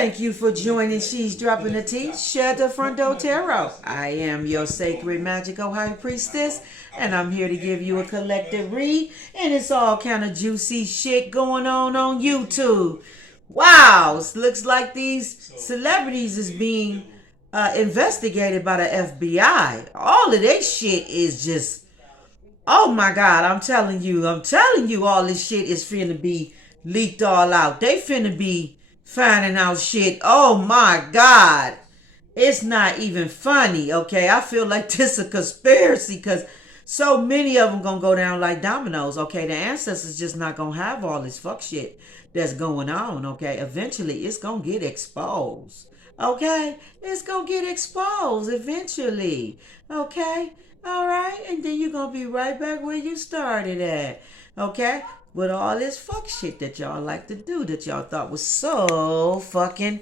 Thank you for joining She's Dropping the Tea, SHEDROPTEA Tarot. I am your sacred magical high priestess, and I'm here to give you a collective read, and it's all kind of juicy shit going on YouTube. Wow, looks like these celebrities is being investigated by the FBI. All of this shit is just, oh my God, I'm telling you, all this shit is finna be leaked all out. They finna be finding out shit. Oh my God. It's not even funny, okay? I feel like this is a conspiracy because so many of them gonna go down like dominoes, okay? The ancestors just not gonna have all this fuck shit that's going on, okay? Eventually, it's gonna get exposed, okay? It's gonna get exposed eventually, okay? All right, and then you're gonna be right back where you started at, okay? With all this fuck shit that y'all like to do that y'all thought was so fucking,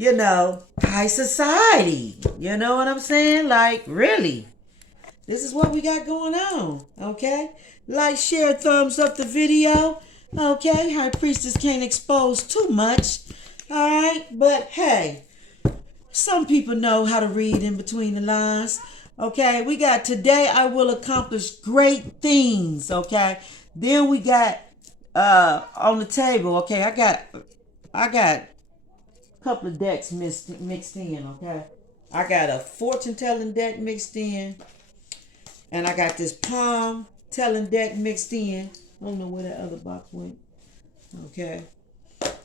high society. You know what I'm saying? Like, really? This is what we got going on, okay? Like, share, thumbs up the video, okay? High Priestess can't expose too much, all right? But, hey, some people know how to read in between the lines. Okay, we got today I will accomplish great things. Okay, then we got on the table. Okay, I got a couple of decks mixed in. Okay, I got a fortune telling deck mixed in, and I got this palm telling deck mixed in. I don't know where that other box went. Okay,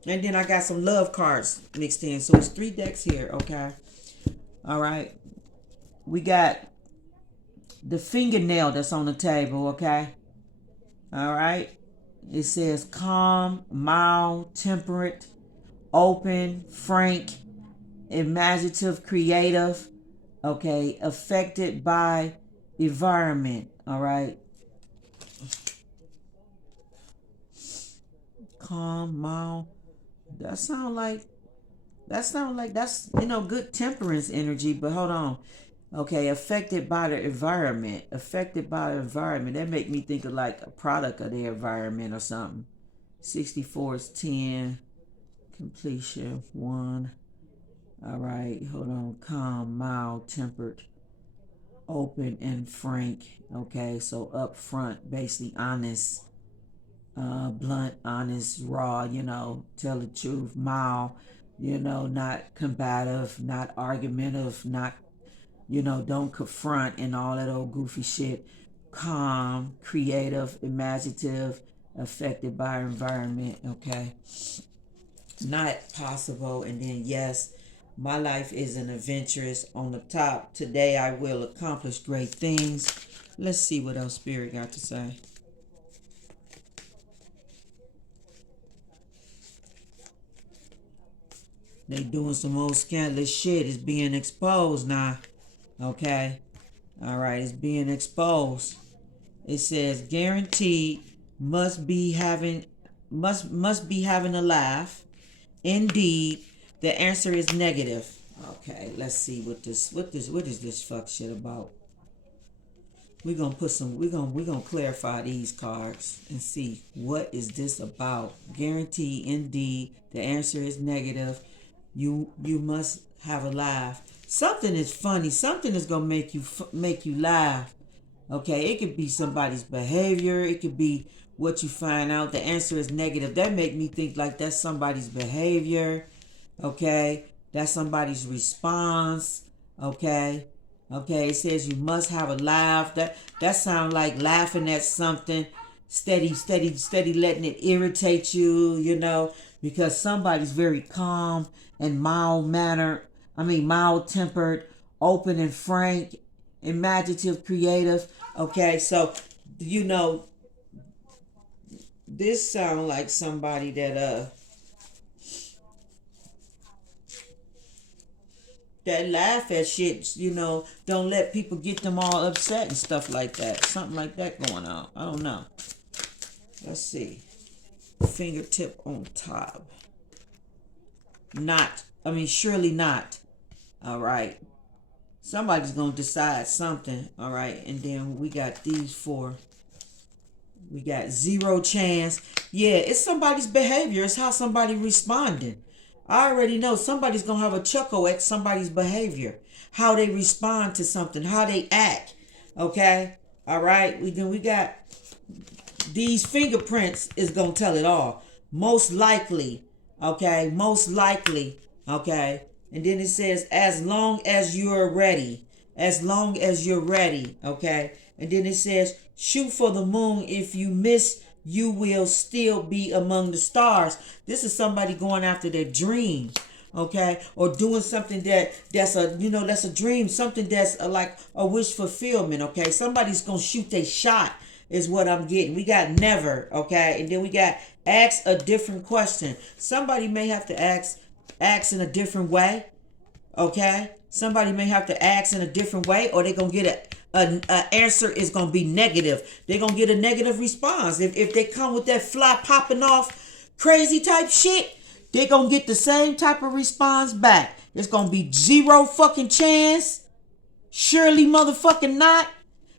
and then I got some love cards mixed in. So it's 3 decks here. Okay, all right. We got the fingernail that's on the table, okay? All right. It says calm, mild, temperate, open, frank, imaginative, creative, okay? Affected by environment, all right? Calm, mild. That sound like that's good temperance energy, but hold on. Okay, affected by the environment. Affected by the environment. That make me think of like a product of the environment or something. 64 is 10. Completion 1. All right, hold on. Calm, mild, tempered, open, and frank. Okay, so up front, basically honest, blunt, honest, raw, tell the truth, mild, not combative, not argumentative, not don't confront and all that old goofy shit. Calm, creative, imaginative, affected by environment, okay? Not possible. And then, yes, my life is an adventurous. On the top, today I will accomplish great things. Let's see what else Spirit got to say. They doing some old scandalous shit. It's being exposed now. Okay. All right. It's being exposed. It says guaranteed must be having a laugh. Indeed, the answer is negative. Okay. Let's see what is this fuck shit about. We're gonna clarify these cards and see what is this about. Guaranteed, indeed, the answer is negative. You must have a laugh. Something is funny. Something is gonna make you laugh. Okay, it could be somebody's behavior. It could be what you find out. The answer is negative. That make me think like that's somebody's behavior. Okay, that's somebody's response. Okay, it says you must have a laugh. That sounds like laughing at something. Steady, letting it irritate you. Because somebody's very calm and mild tempered, open and frank, imaginative, creative. Okay, so this sounds like somebody that laugh at shit, don't let people get them all upset and stuff like that. Something like that going on. I don't know. Let's see. Fingertip on top. Surely not. All right. Somebody's going to decide something. All right. And then we got these 4. We got 0 chance. Yeah, it's somebody's behavior. It's how somebody responding. I already know somebody's gonna have a chuckle at somebody's behavior, how they respond to something, how they act. Okay, all right. We got these fingerprints is gonna tell it all. Most likely, okay. Most likely, okay. And then it says, as long as you're ready, as long as you're ready, okay. And then it says, shoot for the moon. If you miss, you will still be among the stars. This is somebody going after their dreams, okay, or doing something that's a, you know, that's a dream, something that's like a wish fulfillment, okay. Somebody's gonna shoot their shot is what I'm getting. We got never, okay, and then we got ask a different question. Somebody may have to ask in a different way, okay. Somebody may have to ask in a different way, or they're gonna get a answer is gonna be negative. They're gonna get a negative response. If they come with that fly popping off crazy type shit, they're gonna get the same type of response back. It's gonna be zero fucking chance. Surely motherfucking not.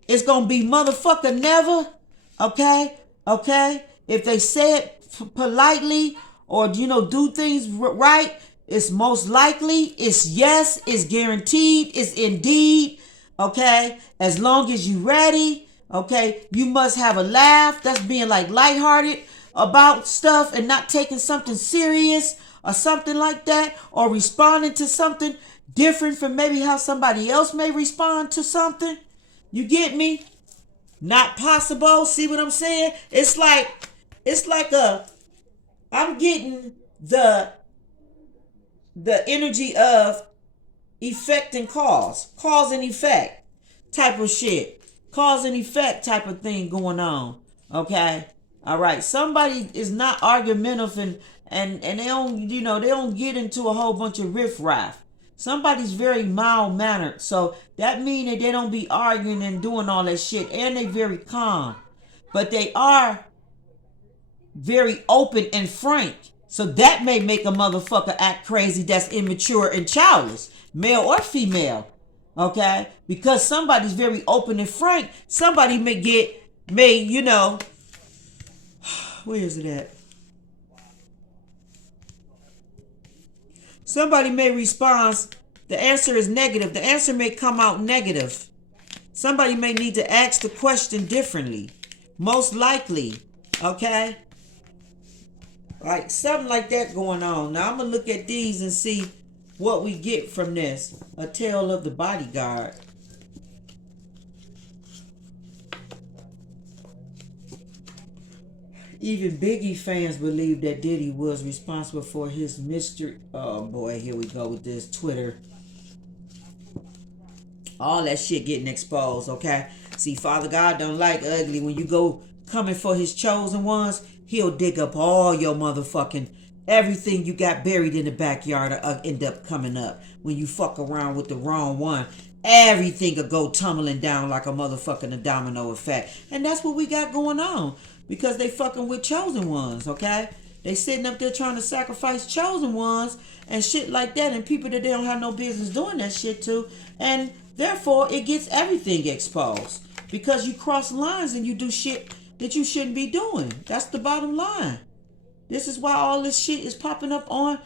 It's gonna be motherfucker never. Okay? Okay? If they say it politely, or, you know, do things right, it's most likely, it's yes, it's guaranteed, it's indeed. Okay? As long as you ready, okay, you must have a laugh. That's being like lighthearted about stuff and not taking something serious or something like that, or responding to something different from maybe how somebody else may respond to something. You get me? Not possible. See what I'm saying? It's like I'm getting the energy of effect and cause and effect type of shit, cause and effect type of thing going on. Okay, all right. Somebody is not argumentative and they don't, you know, they don't get into a whole bunch of riffraff. Somebody's very mild mannered, so that means that they don't be arguing and doing all that shit, and they very calm, but they are very open and frank. So that may make a motherfucker act crazy that's immature and childish, male or female. Okay? Because somebody's very open and frank, somebody may, you know, where is it at? Somebody may respond, the answer is negative. The answer may come out negative. Somebody may need to ask the question differently. Most likely. Okay? Like something like that going on. Now I'm going to look at these and see what we get from this. A tale of the bodyguard. Even Biggie fans believe that Diddy was responsible for his mystery. Oh boy, here we go with this Twitter. All that shit getting exposed, okay? See, Father God don't like ugly. When you go coming for his chosen ones, he'll dig up all your motherfucking, everything you got buried in the backyard will end up coming up. When you fuck around with the wrong one, everything will go tumbling down like a motherfucking domino effect. And that's what we got going on. Because they fucking with chosen ones, okay? They sitting up there trying to sacrifice chosen ones and shit like that, and people that they don't have no business doing that shit to. And therefore, it gets everything exposed. Because you cross lines and you do shit that you shouldn't be doing. That's the bottom line. This is why all this shit is popping up on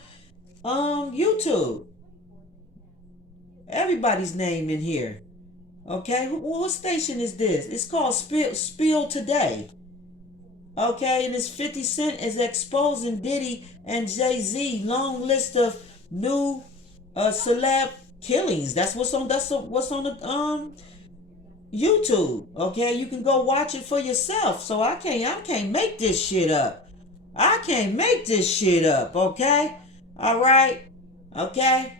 YouTube. Everybody's name in here. Okay? What station is this? It's called Spill Today. Okay, and it's 50 Cent is exposing Diddy and Jay-Z long list of new celeb killings. That's what's on the YouTube. Okay, you can go watch it for yourself. So I can't make this shit up. I can't make this shit up. Okay, all right, okay.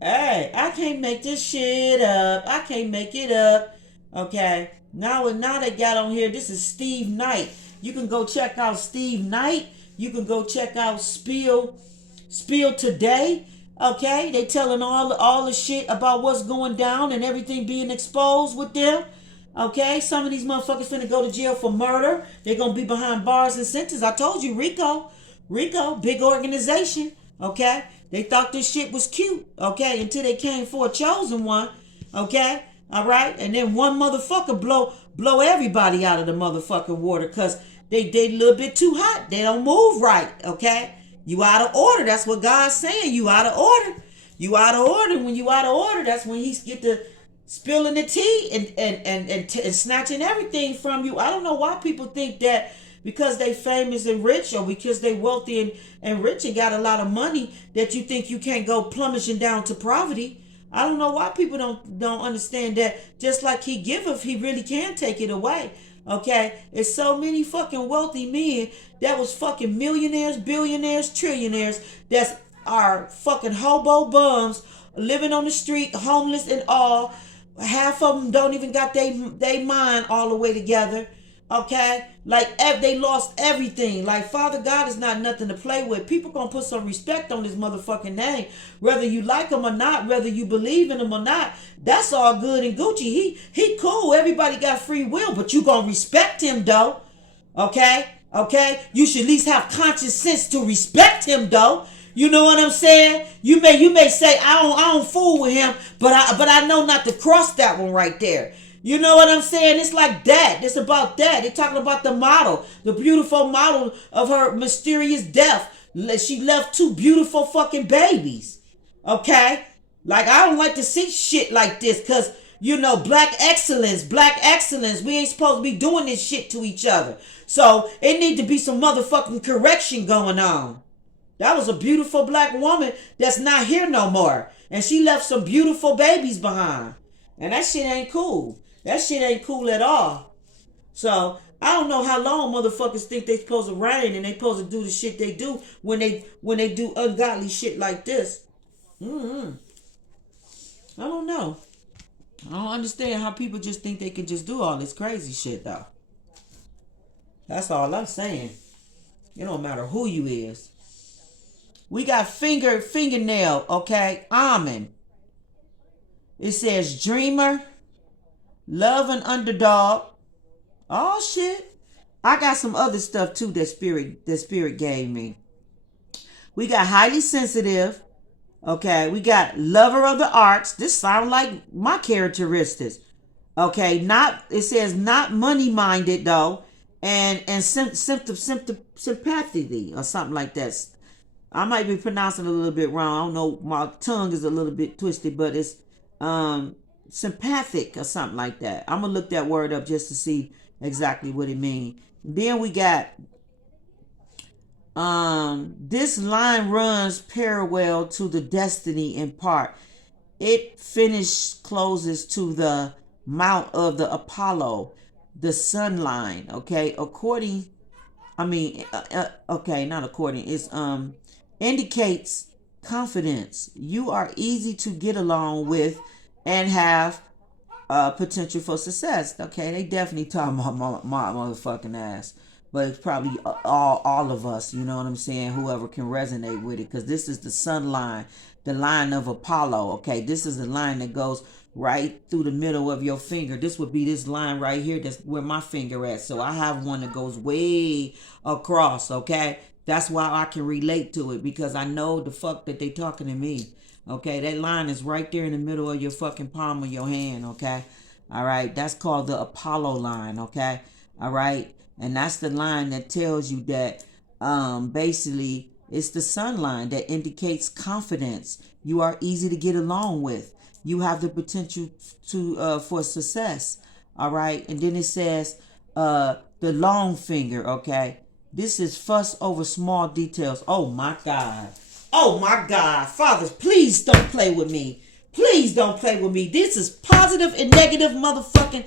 Hey, I can't make this shit up. I can't make it up. Okay, now they got on here. This is Steve Knight. You can go check out Steve Knight. You can go check out Spill Today. Okay, they telling all the shit about what's going down and everything being exposed with them. Okay, some of these motherfuckers finna go to jail for murder. They're gonna be behind bars and sentences. I told you, Rico, big organization. Okay, they thought this shit was cute. Okay, until they came for a chosen one. Okay, all right, and then one motherfucker blow everybody out of the motherfucking water because they a little bit too hot. They don't move right. Okay, You out of order. That's what God's saying. You out of order. You out of order. When you out of order, that's when He's get to spilling the tea and snatching everything from you. I don't know why people think that because they famous and rich, or because they wealthy and rich and got a lot of money, that you think you can't go plummeting down to poverty. I don't know why people don't understand that just like He giveth, He really can take it away. Okay? It's so many fucking wealthy men that was fucking millionaires, billionaires, trillionaires that's are fucking hobo bums living on the street, homeless and all. Half of them don't even got they mind all the way together. Okay, like they lost everything. Like Father God is not nothing to play with. People gonna put some respect on this motherfucking name, whether you like him or not, whether you believe in him or not. That's all good and Gucci. He cool. Everybody got free will, but you gonna respect him though. Okay. You should at least have conscious sense to respect him though. You know what I'm saying? You may say I don't fool with him, but I know not to cross that one right there. You know what I'm saying? It's like that. It's about that. They're talking about the model, the beautiful model of her mysterious death. She left 2 beautiful fucking babies. Okay? Like, I don't like to see shit like this because, black excellence. We ain't supposed to be doing this shit to each other. So, it need to be some motherfucking correction going on. That was a beautiful black woman that's not here no more. And she left some beautiful babies behind. And that shit ain't cool. That shit ain't cool at all. So, I don't know how long motherfuckers think they supposed to reign and they supposed to do the shit they do when they do ungodly shit like this. I don't know. I don't understand how people just think they can just do all this crazy shit though. That's all I'm saying. It don't matter who you is. We got fingernail, okay? Almond. It says dreamer, love an underdog. Oh shit. I got some other stuff too that spirit gave me. We got highly sensitive. Okay, we got lover of the arts. This sounds like my characteristics. Okay, it says not money minded though, and sympathy or something like that. I might be pronouncing it a little bit wrong. I don't know. My tongue is a little bit twisted, but it's sympathic or something like that. I'm gonna look that word up just to see exactly what it means. Then we got this line runs parallel to the destiny in part. It closes to the Mount of the Apollo, the sun line. Okay, it's indicates confidence. You are easy to get along with and have potential for success. Okay, they definitely talking about my motherfucking ass. But it's probably all of us, you know what I'm saying? Whoever can resonate with it. Because this is the sun line, the line of Apollo. Okay, this is the line that goes right through the middle of your finger. This would be this line right here. That's where my finger at. So I have one that goes way across, okay? That's why I can relate to it. Because I know the fuck that they talking to me. Okay, that line is right there in the middle of your fucking palm of your hand, okay? All right, that's called the Apollo line, okay? All right. And that's the line that tells you that basically it's the sun line that indicates confidence. You are easy to get along with. You have the potential for success. All right. And then it says the long finger. OK, this is fuss over small details. Oh, my God. Oh, my God. Fathers, please don't play with me. Please don't play with me. This is positive and negative motherfucking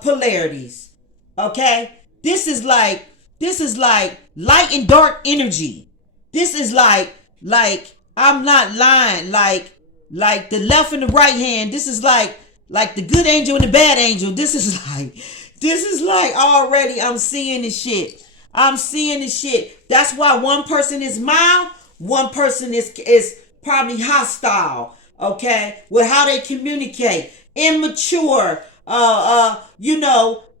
polarities. OK. This is like light and dark energy. This is like I'm not lying. Like the left and the right hand. This is like the good angel and the bad angel. This is like already I'm seeing this shit. That's why one person is mild, one person is probably hostile. Okay, with how they communicate, immature.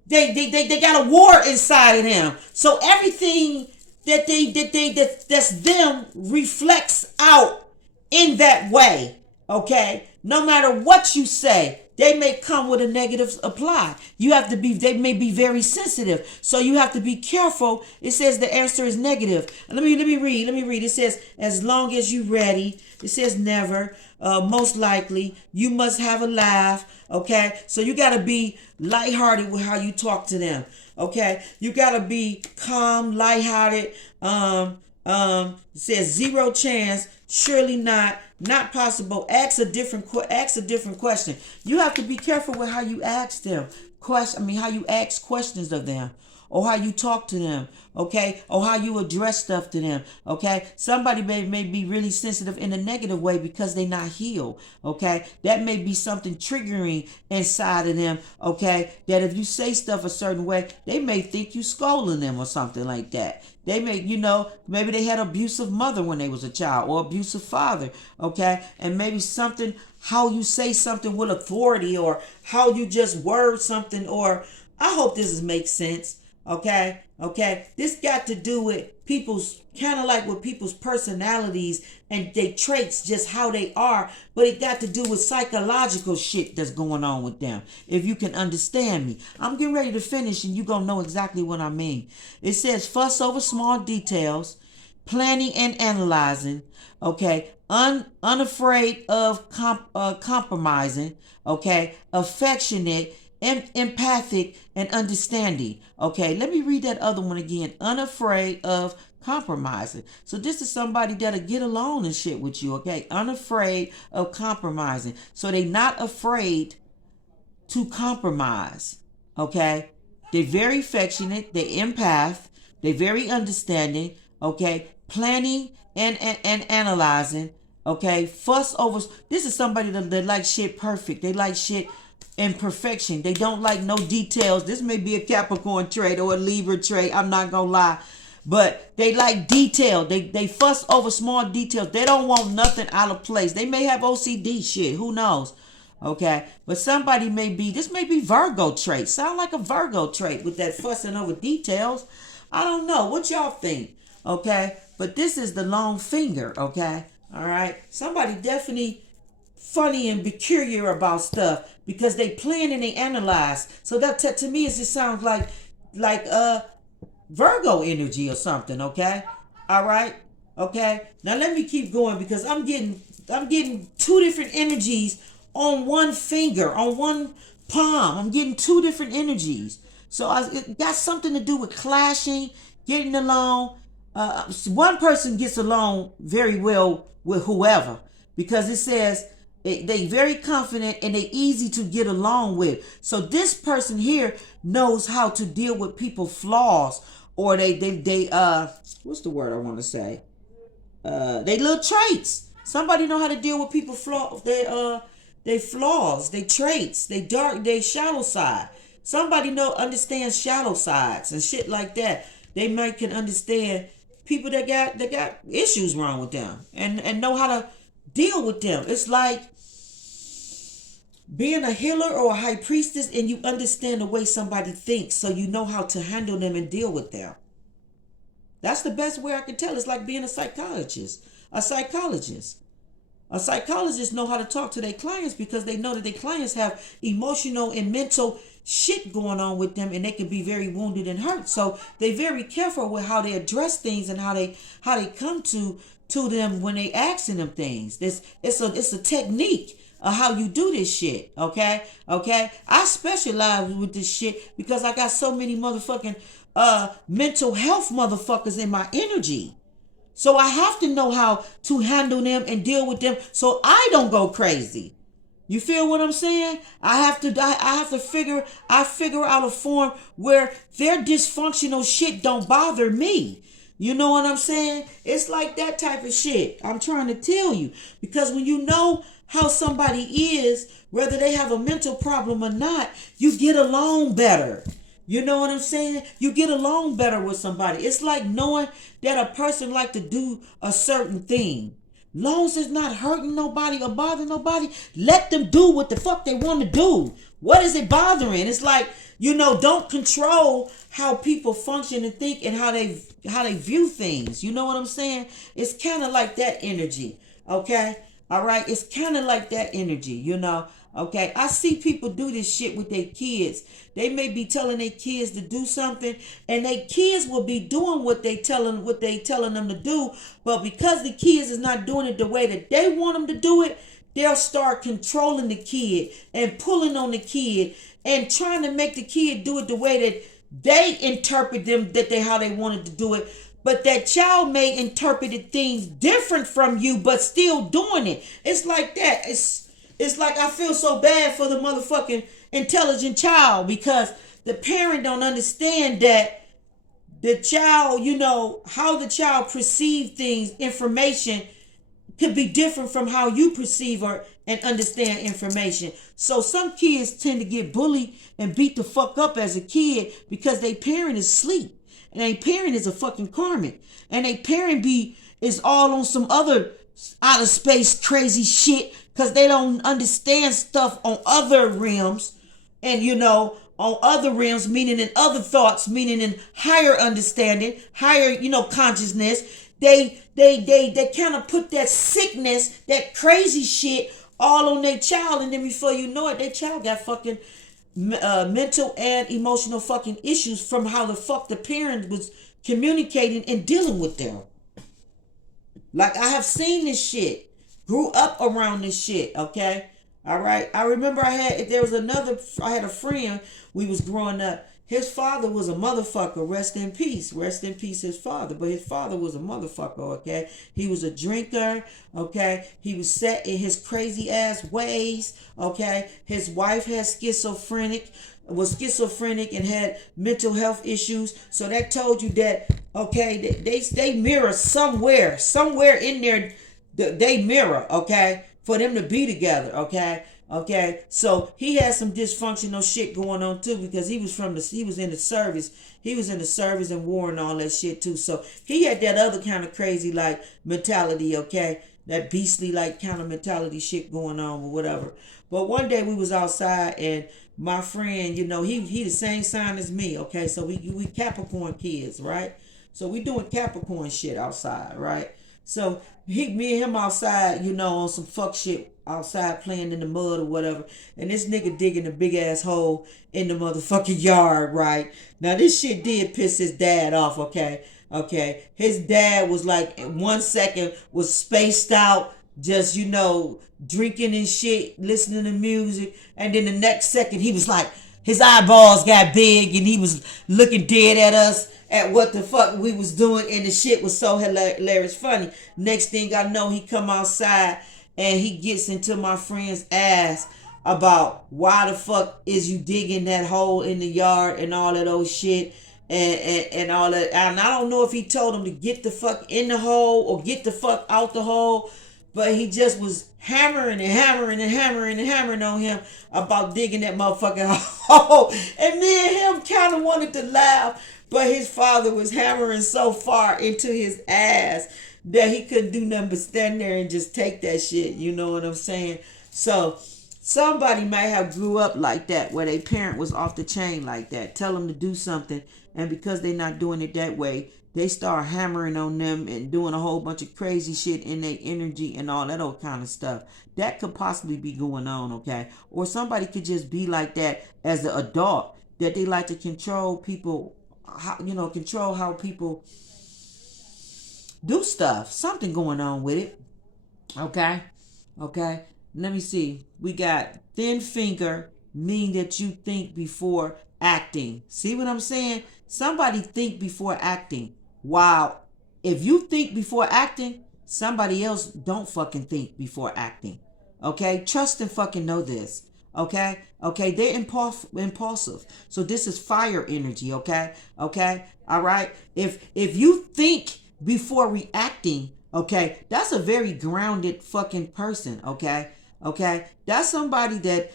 They got a war inside of them. So everything that's them reflects out in that way. Okay? No matter what you say, they may come with a negative apply. You have to be, they may be very sensitive. So you have to be careful. It says the answer is negative. Let me read. It says, as long as you ready. It says never. Most likely. You must have a laugh. Okay. So you got to be lighthearted with how you talk to them. Okay. You got to be calm, lighthearted. It says zero chance. Surely not possible. Ask a different question. You have to be careful with how you ask them. How you ask questions of them, or how you talk to them, okay? Or how you address stuff to them, okay? Somebody may be really sensitive in a negative way because they're not healed, okay? That may be something triggering inside of them, okay? That if you say stuff a certain way, they may think you scolding them or something like that. They may, maybe they had an abusive mother when they was a child, or abusive father, okay? And maybe something, how you say something with authority, or how you just word something, or I hope this makes sense, okay? Okay, this got to do with people's, kind of like with people's personalities and their traits, just how they are, but it got to do with psychological shit that's going on with them. If you can understand me, I'm getting ready to finish and you're going to know exactly what I mean. It says fuss over small details, planning and analyzing, okay, unafraid of compromising, okay, affectionate, empathic, and understanding. Okay, let me read that other one again. Unafraid of compromising. So this is somebody that'll get along and shit with you. Okay, unafraid of compromising. So they not afraid to compromise. Okay, they're very affectionate. They're empath. They're very understanding. Okay, planning and analyzing. Okay, fuss over. This is somebody that like shit perfect. They like shit in perfection. They don't like no details. This may be a Capricorn trait or a Libra trait. I'm not gonna lie. But they like detail. They fuss over small details. They don't want nothing out of place. They may have OCD shit. Who knows? Okay. But somebody this may be Virgo trait. Sound like a Virgo trait with that fussing over details. I don't know. What y'all think? Okay. But this is the long finger. Okay. All right. Somebody definitely funny and peculiar about stuff because they plan and they analyze. So that to me it just sounds like Virgo energy or something. Okay, all right, okay. Now let me keep going because I'm getting two different energies on one finger, on one palm. I'm getting two different energies. So it got something to do with clashing, getting along. One person gets along very well with whoever because it says they very confident and they easy to get along with. So this person here knows how to deal with people's flaws, or they what's the word I want to say? They little traits. Somebody know how to deal with people's flaws. They flaws, they traits, they shadow side. Somebody understands shadow sides and shit like that. They might can understand people that got issues wrong with them and know how to deal with them. It's like being a healer or a high priestess and you understand the way somebody thinks, so you know how to handle them and deal with them. That's the best way I can tell. It's like being a psychologist. A psychologist know how to talk to their clients because they know that their clients have emotional and mental shit going on with them and they can be very wounded and hurt. So they're very careful with how they address things and how they come to them when they asking them things. It's a technique of how you do this shit, okay? I specialize with this shit because I got so many motherfucking mental health motherfuckers in my energy. So I have to know how to handle them and deal with them so I don't go crazy. You feel what I'm saying? I have to figure out a form where their dysfunctional shit don't bother me. You know what I'm saying? It's like that type of shit. I'm trying to tell you. Because when you know how somebody is, whether they have a mental problem or not, you get along better. You know what I'm saying? You get along better with somebody. It's like knowing that a person like to do a certain thing. Long as it's not hurting nobody or bothering nobody, let them do what the fuck they want to do. What is it bothering? It's like, don't control how people function and think and how they view things. You know what I'm saying? It's kind of like that energy. Okay? All right, it's kind of like that energy, you know. Okay, I see people do this shit with their kids. They may be telling their kids to do something, and their kids will be doing what they telling them to do. But because the kids is not doing it the way that they want them to do it, they'll start controlling the kid and pulling on the kid and trying to make the kid do it the way that they interpret them that they how they wanted to do it. But that child may interpret things different from you, but still doing it. It's like that. It's like I feel so bad for the motherfucking intelligent child, because the parent don't understand that the child, you know, how the child perceive things, information could be different from how you perceive or and understand information. So some kids tend to get bullied and beat the fuck up as a kid because their parent is asleep. And their parent is a fucking karmic. And their parent is all on some other outer space crazy shit because they don't understand stuff on other realms. And you know, on other realms, meaning in other thoughts, meaning in higher understanding, higher, you know, consciousness. They kind of put that sickness, that crazy shit all on their child, and then before you know it, their child got fucking mental and emotional fucking issues from how the fuck the parent was communicating and dealing with them. Like, I have seen this shit, grew up around this shit. Okay, all right. I remember I had a friend. We was growing up. His father was a motherfucker. Rest in peace. Rest in peace, his father. But his father was a motherfucker, okay? He was a drinker, okay? He was set in his crazy ass ways, okay? His wife was schizophrenic and had mental health issues. So that told you that, okay, they mirror somewhere in there, they mirror, okay? For them to be together, okay? Okay, so he had some dysfunctional shit going on too, because he was in the service and war and all that shit too. So he had that other kind of crazy like mentality, okay, that beastly like kind of mentality shit going on or whatever. But one day we was outside and my friend, you know, he the same sign as me, okay. So we Capricorn kids, right? So we doing Capricorn shit outside, right? So me and him outside, you know, on some fuck shit outside playing in the mud or whatever. And this nigga digging a big ass hole in the motherfucking yard, right? Now this shit did piss his dad off, okay? Okay. His dad was like, 1 second was spaced out, just, you know, drinking and shit, listening to music. And then the next second he was like, his eyeballs got big and he was looking dead at us at what the fuck we was doing, and the shit was so hilarious funny. Next thing I know, he come outside and he gets into my friend's ass about why the fuck is you digging that hole in the yard and all of those shit and all that. And I don't know if he told him to get the fuck in the hole or get the fuck out the hole, but he just was hammering on him about digging that motherfucking hole. And me and him kind of wanted to laugh, but his father was hammering so far into his ass that he couldn't do nothing but stand there and just take that shit. You know what I'm saying? So somebody might have grew up like that, where their parent was off the chain like that, tell them to do something, and because they're not doing it that way, they start hammering on them and doing a whole bunch of crazy shit in their energy and all that old kind of stuff. That could possibly be going on, okay? Or somebody could just be like that as an adult, that they like to control people, control how people do stuff. Something going on with it, okay? Okay, let me see. We got thin finger, mean that you think before acting. See what I'm saying? Somebody think before acting. Wow. If you think before acting, somebody else don't fucking think before acting. Okay? Trust and fucking know this. Okay? Okay? They're impulsive. So this is fire energy, okay? Okay? All right? If you think before reacting, okay, that's a very grounded fucking person, okay? Okay? That's somebody that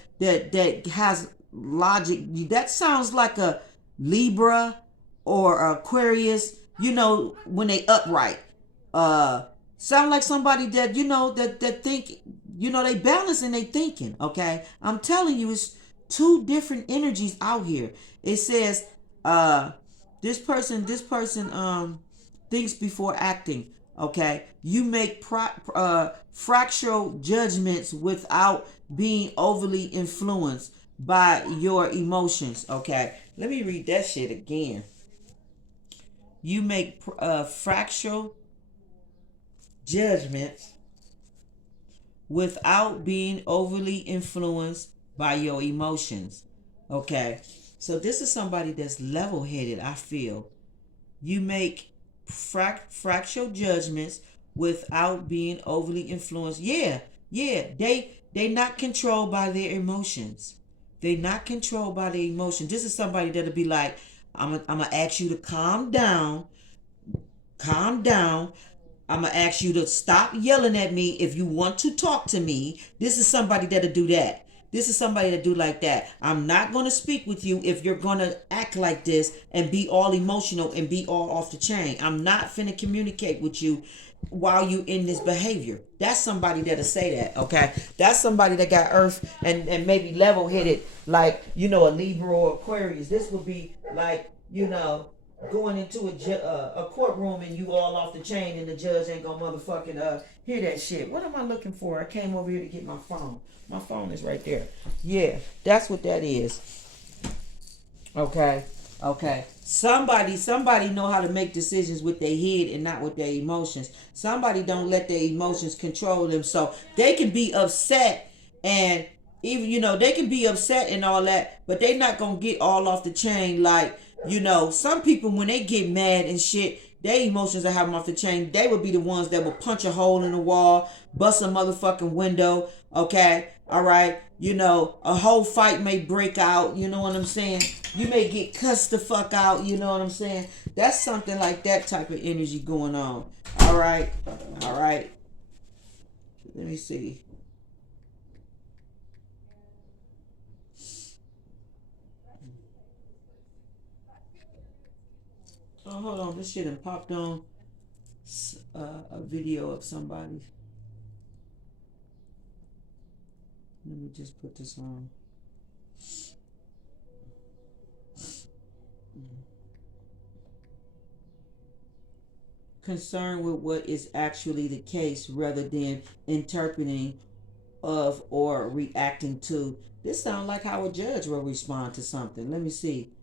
has logic. That sounds like a Libra or Aquarius, you know, when they upright. Sound like somebody that, you know, that think, you know, they balance in they thinking, okay? I'm telling you, it's two different energies out here. It says this person thinks before acting. Okay, you make fractional judgments without being overly influenced by your emotions. Okay, let me read that shit again. You make fractional judgments without being overly influenced by your emotions. Okay, so this is somebody that's level-headed. I feel you make fractional judgments without being overly influenced. Yeah, yeah. They not controlled by their emotions. They not controlled by their emotions. This is somebody that'll be like, I'm gonna ask you to calm down, calm down. I'm gonna ask you to stop yelling at me if you want to talk to me. This is somebody that'll do that. This is somebody that do like that. I'm not gonna speak with you if you're gonna act like this and be all emotional and be all off the chain. I'm not finna communicate with you while you in this behavior. That's somebody that'll say that. Okay, that's somebody that got earth and maybe level headed, like, you know, a Libra or Aquarius. This would be like, you know, going into a courtroom and you all off the chain and the judge ain't gonna motherfucking hear that shit. What am I looking for? I came over here to get my phone. My phone is right there. Yeah, that's what that is. Okay. Okay. Somebody know how to make decisions with their head and not with their emotions. Somebody don't let their emotions control them. So they can be upset, and even, you know, they can be upset and all that, but they not gonna get all off the chain. Like, you know, some people, when they get mad and shit, their emotions are having off the chain. They would be the ones that will punch a hole in the wall, bust a motherfucking window. Okay, all right. You know, a whole fight may break out. You know what I'm saying? You may get cussed the fuck out. You know what I'm saying? That's something like that type of energy going on. All right, all right. Let me see. Oh, hold on. This shit done popped on a video of somebody. Let me just put this on. Concerned with what is actually the case rather than interpreting of or reacting to. This sounds like how a judge will respond to something. Let me see.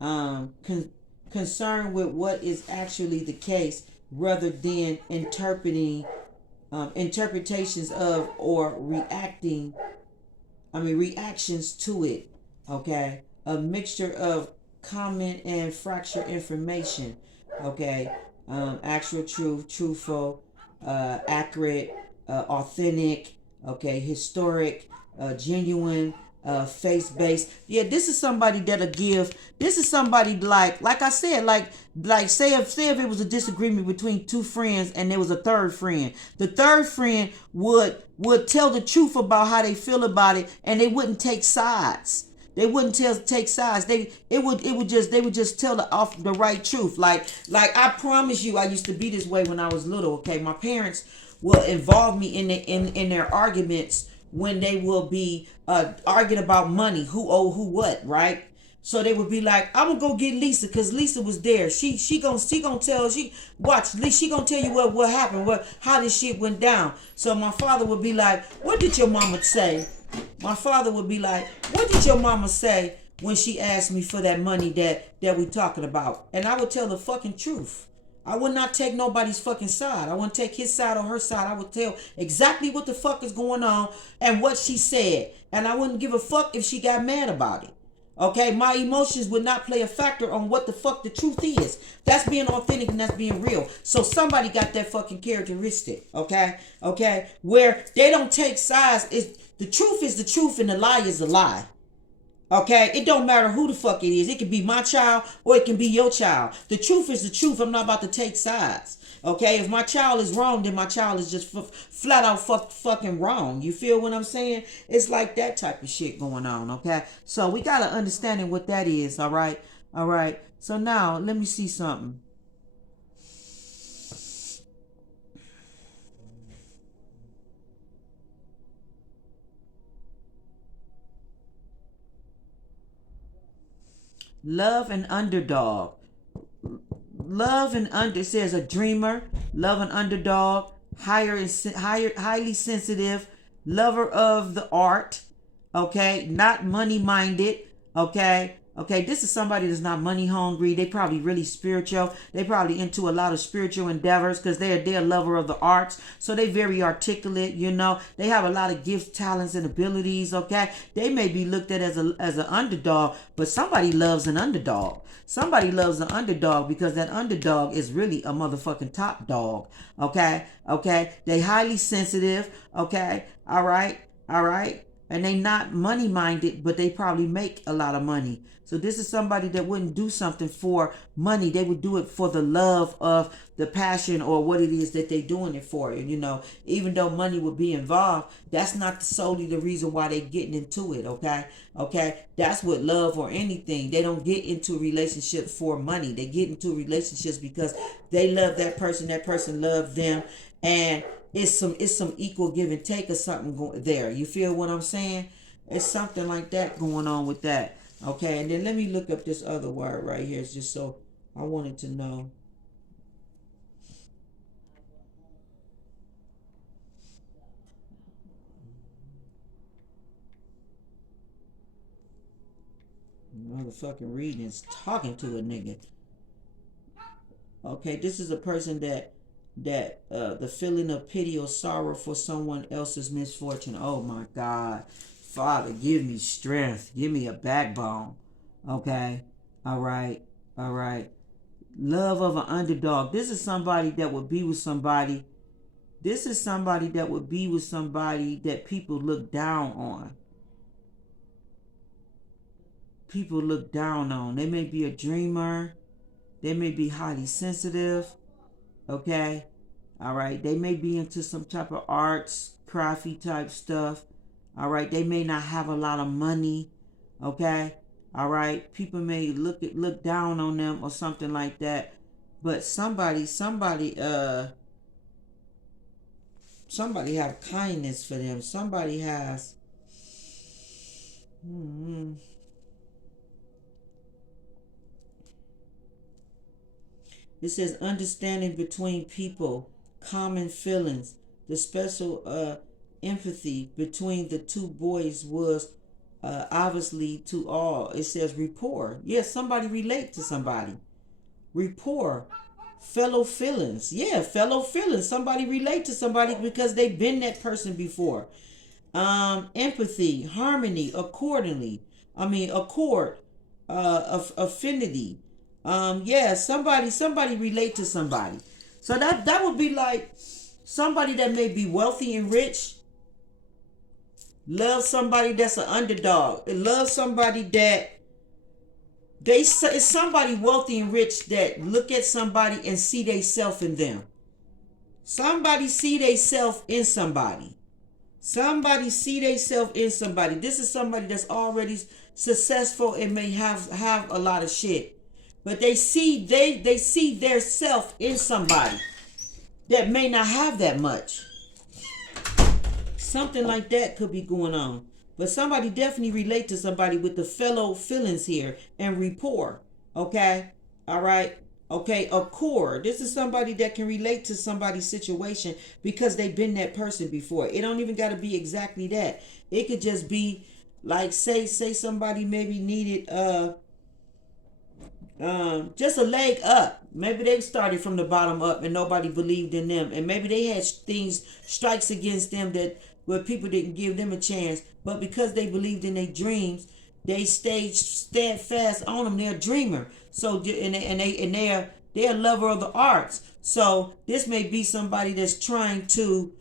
Um, con- Concerned with what is actually the case rather than interpretations of or reactions to it. Okay, a mixture of comment and fracture information. Okay, actual truth, truthful, accurate, authentic. Okay, historic, genuine, face-based. Yeah, this is somebody that'll give. This is somebody like I said, like say if it was a disagreement between two friends and there was a third friend. The third friend would tell the truth about how they feel about it, and they wouldn't take sides. They wouldn't take sides. They would just tell the right truth. Like I promise you, I used to be this way when I was little. Okay, my parents will involve me in their arguments when they will be arguing about money, who owe who what, right? So they would be like, I'm gonna go get Lisa because Lisa was there. She gonna tell she gonna tell you what happened, how this shit went down. So my father would be like, what did your mama say? My father would be like, what did your mama say when she asked me for that money that we talking about? And I would tell the fucking truth. I would not take nobody's fucking side. I wouldn't take his side or her side. I would tell exactly what the fuck is going on and what she said. And I wouldn't give a fuck if she got mad about it. Okay, my emotions would not play a factor on what the fuck the truth is. That's being authentic and that's being real. So somebody got that fucking characteristic. Okay, where they don't take sides. Is the truth is the truth and the lie is the lie. Okay, it don't matter who the fuck it is. It can be my child or it can be your child. The truth is the truth. I'm not about to take sides. Okay, if my child is wrong, then my child is just flat out fucking wrong. You feel what I'm saying? It's like that type of shit going on. Okay, so we got to understand what that is. All right, all right. So now let me see something. Love and underdog. Love and under says a dreamer. love an underdog, highly sensitive, lover of the art, okay, not money minded, okay. Okay, this is somebody that's not money hungry. They probably really spiritual. They probably into a lot of spiritual endeavors because they're a lover of the arts. So they very articulate, you know. They have a lot of gifts, talents, and abilities, okay? They may be looked at as an underdog, but somebody loves an underdog. Somebody loves an underdog because that underdog is really a motherfucking top dog, okay? Okay? They highly sensitive, okay? All right? All right? And they not money minded, but they probably make a lot of money. So this is somebody that wouldn't do something for money. They would do it for the love of the passion or what it is that they're doing it for. You know, even though money would be involved, that's not solely the reason why they're getting into it. Okay, okay, that's with love or anything. They don't get into relationships for money. They get into relationships because they love that person. That person loves them, and it's some equal give and take or something going there. You feel what I'm saying? It's something like that going on with that. Okay, and then let me look up this other word right here. It's just so I wanted to know. Motherfucking reading is talking to a nigga. Okay, this is a person that the feeling of pity or sorrow for someone else's misfortune. Oh my God. Father, give me strength. Give me a backbone. Okay. All right. All right. Love of an underdog. This is somebody that would be with somebody. This is somebody that would be with somebody that people look down on. People look down on. They may be a dreamer. They may be highly sensitive. Okay. All right. They may be into some type of arts, crafty type stuff. All right. They may not have a lot of money. Okay. All right. People may look down on them or something like that. But somebody have kindness for them. Somebody has it says understanding between people, common feelings. The special empathy between the two boys was obviously to all. It says rapport. Yes, somebody relate to somebody. Rapport. Fellow feelings. Yeah, fellow feelings. Somebody relate to somebody because they've been that person before. Empathy, harmony, accordingly. Accord, affinity. Yeah, somebody relate to somebody. So that would be like somebody that may be wealthy and rich. Love somebody that's an underdog. Love somebody that it's somebody wealthy and rich that look at somebody and see they self in them. Somebody see they self in somebody. Somebody see they self in somebody. This is somebody that's already successful and may have a lot of shit. But they see their self in somebody that may not have that much. Something like that could be going on. But somebody definitely relate to somebody with the fellow feelings here and rapport. Okay? All right? Okay, accord. This is somebody that can relate to somebody's situation because they've been that person before. It don't even got to be exactly that. It could just be like say somebody maybe needed just a leg up. Maybe they started from the bottom up and nobody believed in them, and maybe they had strikes against them that where people didn't give them a chance, but because they believed in their dreams, they stayed steadfast on them. They're a dreamer, so they're a lover of the arts. So this may be somebody that's trying to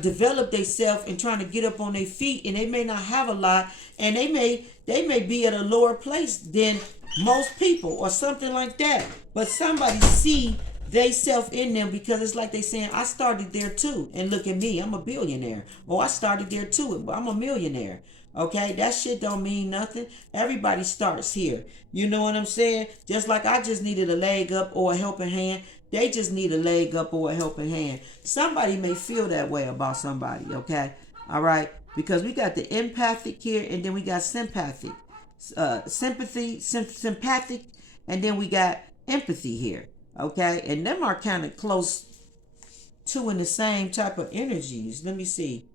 develop themselves and trying to get up on their feet, and they may not have a lot, and they may be at a lower place than most people or something like that. But somebody see they self in them because it's like they saying, I started there too, and look at me, I'm a billionaire. Or I started there too, but I'm a millionaire. Okay, that shit don't mean nothing. Everybody starts here. You know what I'm saying? Just like I just needed a leg up or a helping hand, they just need a leg up or a helping hand. Somebody may feel that way about somebody, okay? All right? Because we got the empathic here, and then we got sympathic. Sympathic, and then we got empathy here. Okay? And them are kind of close two in the same type of energies. Let me see.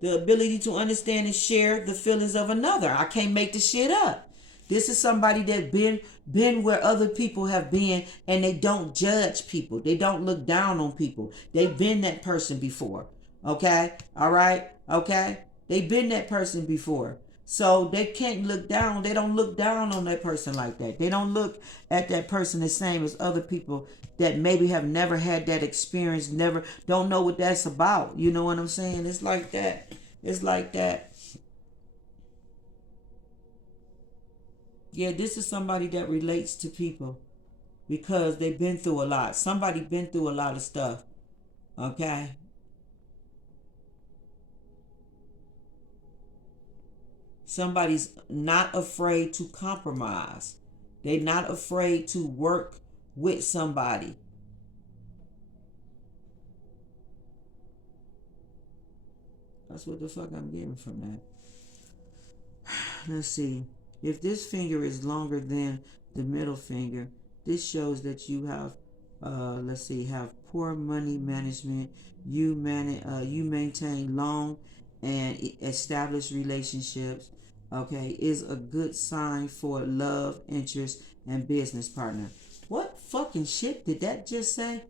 The ability to understand and share the feelings of another. I can't make the shit up. This is somebody that been where other people have been, and they don't judge people. They don't look down on people. They've been that person before. Okay? All right? Okay? They've been that person before. So they can't look down. They don't look down on that person like that. They don't look at that person the same as other people that maybe have never had that experience, never don't know what that's about. You know what I'm saying? It's like that. It's like that. Yeah, this is somebody that relates to people because they've been through a lot. Somebody been through a lot of stuff. Okay? Somebody's not afraid to compromise. They're not afraid to work with somebody. That's what the fuck I'm getting from that. Let's see. If this finger is longer than the middle finger, this shows that you have, let's see, have poor money management. You maintain long and established relationships. Okay, is a good sign for love, interest, and business partner. What fucking shit did that just say?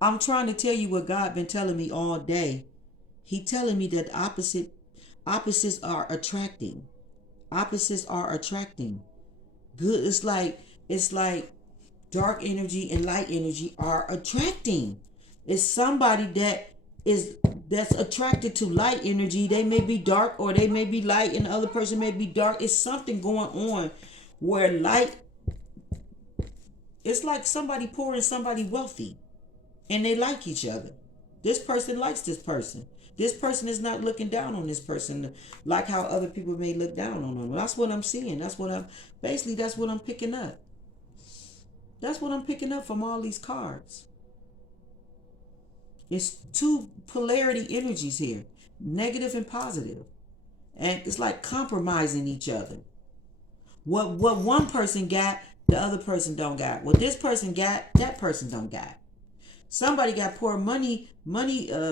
I'm trying to tell you what God been telling me all day. He telling me that opposites are attracting. Opposites are attracting. Good. It's like dark energy and light energy are attracting. It's somebody that's attracted to light energy. They may be dark or they may be light, and the other person may be dark. It's something going on where light. It's like somebody poor and somebody wealthy, and they like each other. This person likes this person. This person is not looking down on this person like how other people may look down on them. That's what I'm seeing. That's what I'm picking up. That's what I'm picking up from all these cards. It's two polarity energies here, negative and positive. And it's like compromising each other. What one person got, the other person don't got. What this person got, that person don't got. Somebody got poor money management,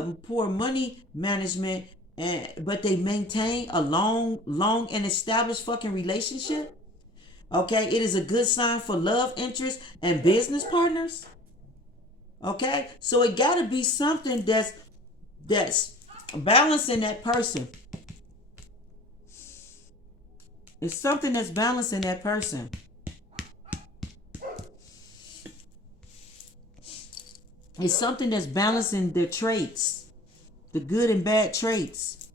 but they maintain a long and established fucking relationship. Okay, it is a good sign for love, interest, and business partners. Okay, so it got to be something that's balancing that person. It's something that's balancing that person. It's something that's balancing their traits, the good and bad traits.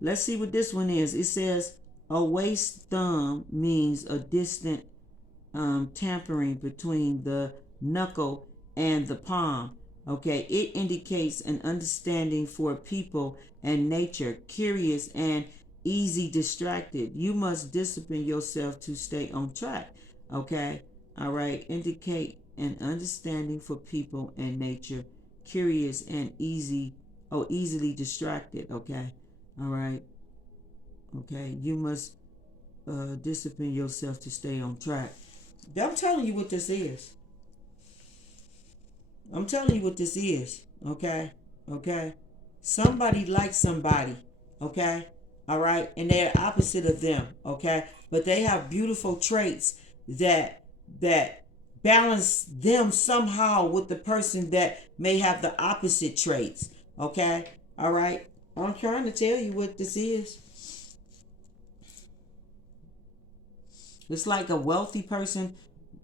Let's see what this one is. It says a waist thumb means a distant tampering between the knuckle and the palm. Okay, it indicates an understanding for people and nature, curious and easy distracted. You must discipline yourself to stay on track. Okay, all right, indicate an understanding for people and nature, curious and easily distracted. Okay, all right, okay, you must discipline yourself to stay on track. I'm telling you what this is. I'm telling you what this is. Okay, okay, somebody likes somebody. Okay, all right, and they're opposite of them. Okay, but they have beautiful traits that balance them somehow with the person that may have the opposite traits. Okay, all right, I'm trying to tell you what this is. It's like a wealthy person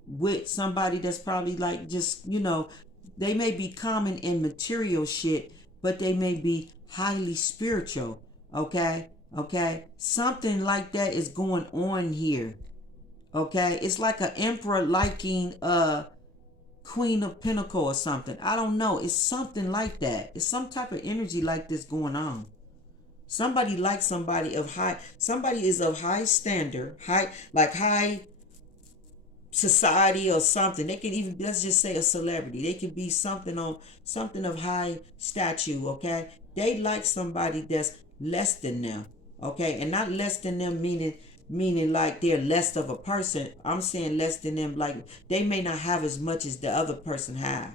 with somebody that's probably like just, they may be common in material shit, but they may be highly spiritual. Okay, okay, something like that is going on here. Okay, it's like an emperor liking a queen of pentacle or something. I don't know. It's something like that. It's some type of energy like this going on. Somebody likes somebody somebody is of high standard, high society or something. They can even, let's just say, a celebrity. They could be something of high stature. Okay, they like somebody that's less than them. Okay, and not less than them meaning like they're less of a person. I'm saying less than them like they may not have as much as the other person have.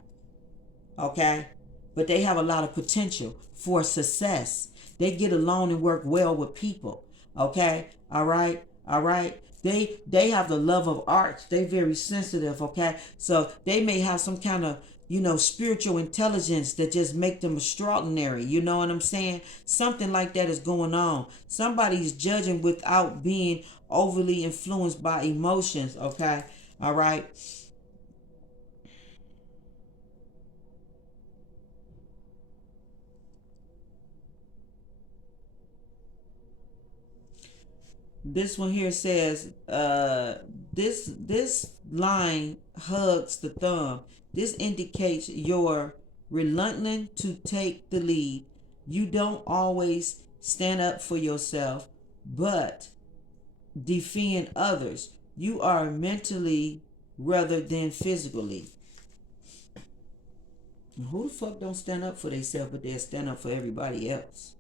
Okay, but they have a lot of potential for success. They get along and work well with people. Okay, all right, all right. They have the love of art. They very sensitive. Okay, so they may have some kind of spiritual intelligence that just make them extraordinary. You know what I'm saying? Something like that is going on. Somebody's judging without being overly influenced by emotions. Okay, all right. This one here says, this line hugs the thumb. This indicates your reluctant to take the lead. You don't always stand up for yourself, but defend others. You are mentally rather than physically. Who the fuck don't stand up for themselves, but they'll stand up for everybody else?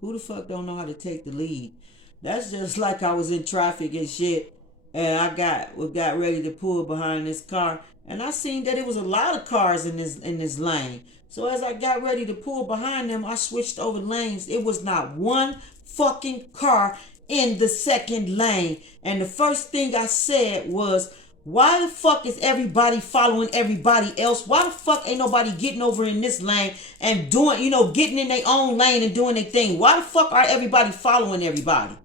Who the fuck don't know how to take the lead? That's just like I was in traffic and shit, and I got ready to pull behind this car, and I seen that it was a lot of cars in this lane. So as I got ready to pull behind them, I switched over lanes. It was not one fucking car in the second lane, and the first thing I said was, why the fuck is everybody following everybody else? Why the fuck ain't nobody getting over in this lane and doing, getting in their own lane and doing their thing? Why the fuck are everybody following everybody?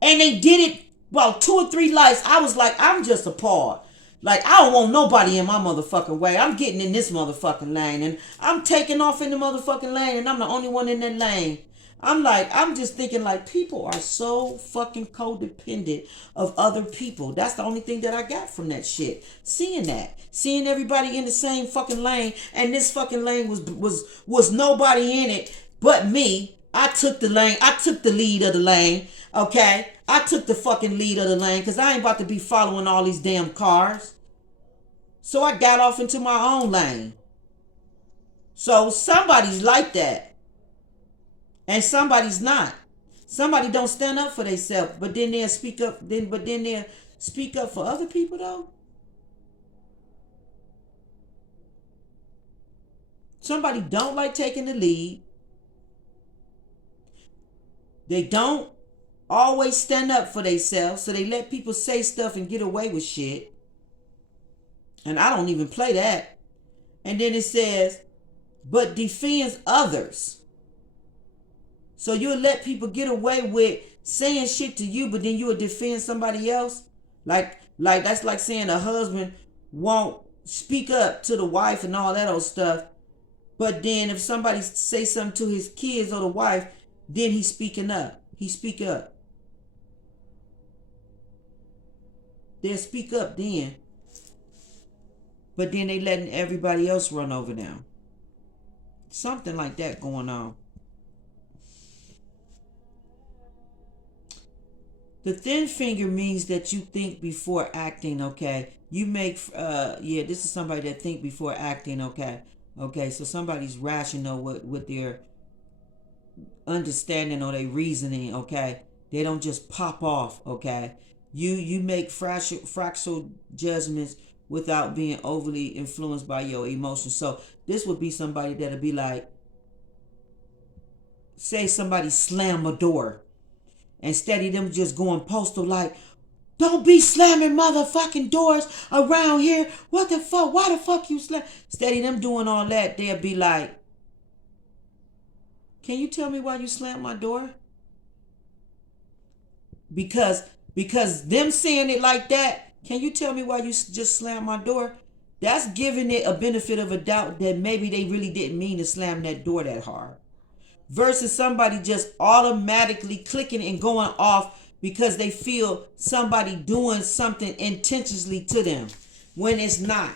And they did it about 2 or 3 lights. I was like, I'm just appalled. Like, I don't want nobody in my motherfucking way. I'm getting in this motherfucking lane and I'm taking off in the motherfucking lane and I'm the only one in that lane. I'm just thinking like people are so fucking codependent of other people. That's the only thing that I got from that shit. Seeing everybody in the same fucking lane, and this fucking lane was nobody in it but me. I took the lane. I took the lead of the lane. Okay, I took the fucking lead of the lane because I ain't about to be following all these damn cars. So I got off into my own lane. So somebody's like that. And somebody's not. Somebody don't stand up for themselves, but then they'll speak up. But then they'll speak up for other people though. Somebody don't like taking the lead. They don't always stand up for themselves, so they let people say stuff and get away with shit. And I don't even play that. And then it says, but defends others. So you'll let people get away with saying shit to you, but then you'll defend somebody else? Like that's like saying a husband won't speak up to the wife and all that old stuff. But then if somebody say something to his kids or the wife, then he's speaking up. He speak up. They'll speak up then. But then they letting everybody else run over them. Something like that going on. The thin finger means that you think before acting, okay? You make, this is somebody that think before acting, okay? Okay, so somebody's rational with their understanding or their reasoning, okay? They don't just pop off, okay? You make fractional judgments without being overly influenced by your emotions. So this would be somebody that'll be like, say somebody slam a door. Instead of them just going postal like, don't be slamming motherfucking doors around here. What the fuck? Why the fuck you slam? Instead of them doing all that, they'll be like, can you tell me why you slammed my door? Because them saying it like that, can you tell me why you just slammed my door? That's giving it a benefit of a doubt that maybe they really didn't mean to slam that door that hard. Versus somebody just automatically clicking and going off because they feel somebody doing something intentionally to them when it's not.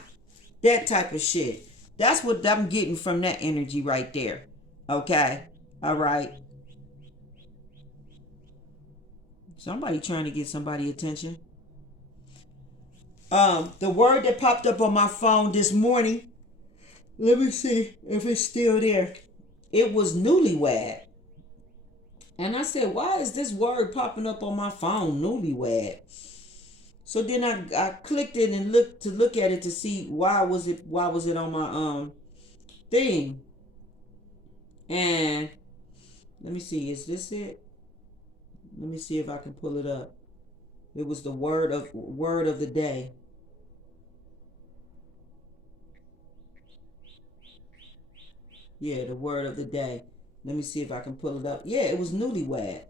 That type of shit. That's what I'm getting from that energy right there. Okay? All right. Somebody trying to get somebody attention. The word that popped up on my phone this morning, let me see if it's still there. it was newlywed. And I said, why is this word popping up on my phone, newlywed? So then I clicked it and look at it to see why was it on my thing. And let me see, is this it? Let me see if I can pull it up. It was the word of the day. Yeah, the word of the day. Let me see if I can pull it up. Yeah, it was newlywed.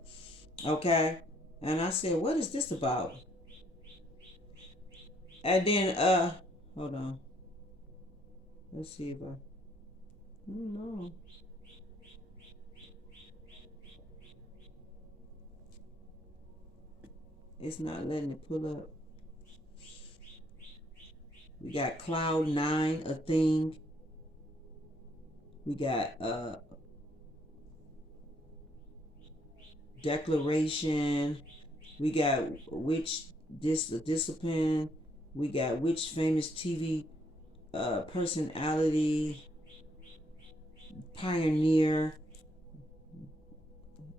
Okay. And I said, what is this about? And then hold on. Let's see if I don't know. It's not letting it pull up. We got Cloud Nine, a thing. We got declaration. We got which discipline. We got which famous TV personality, pioneer.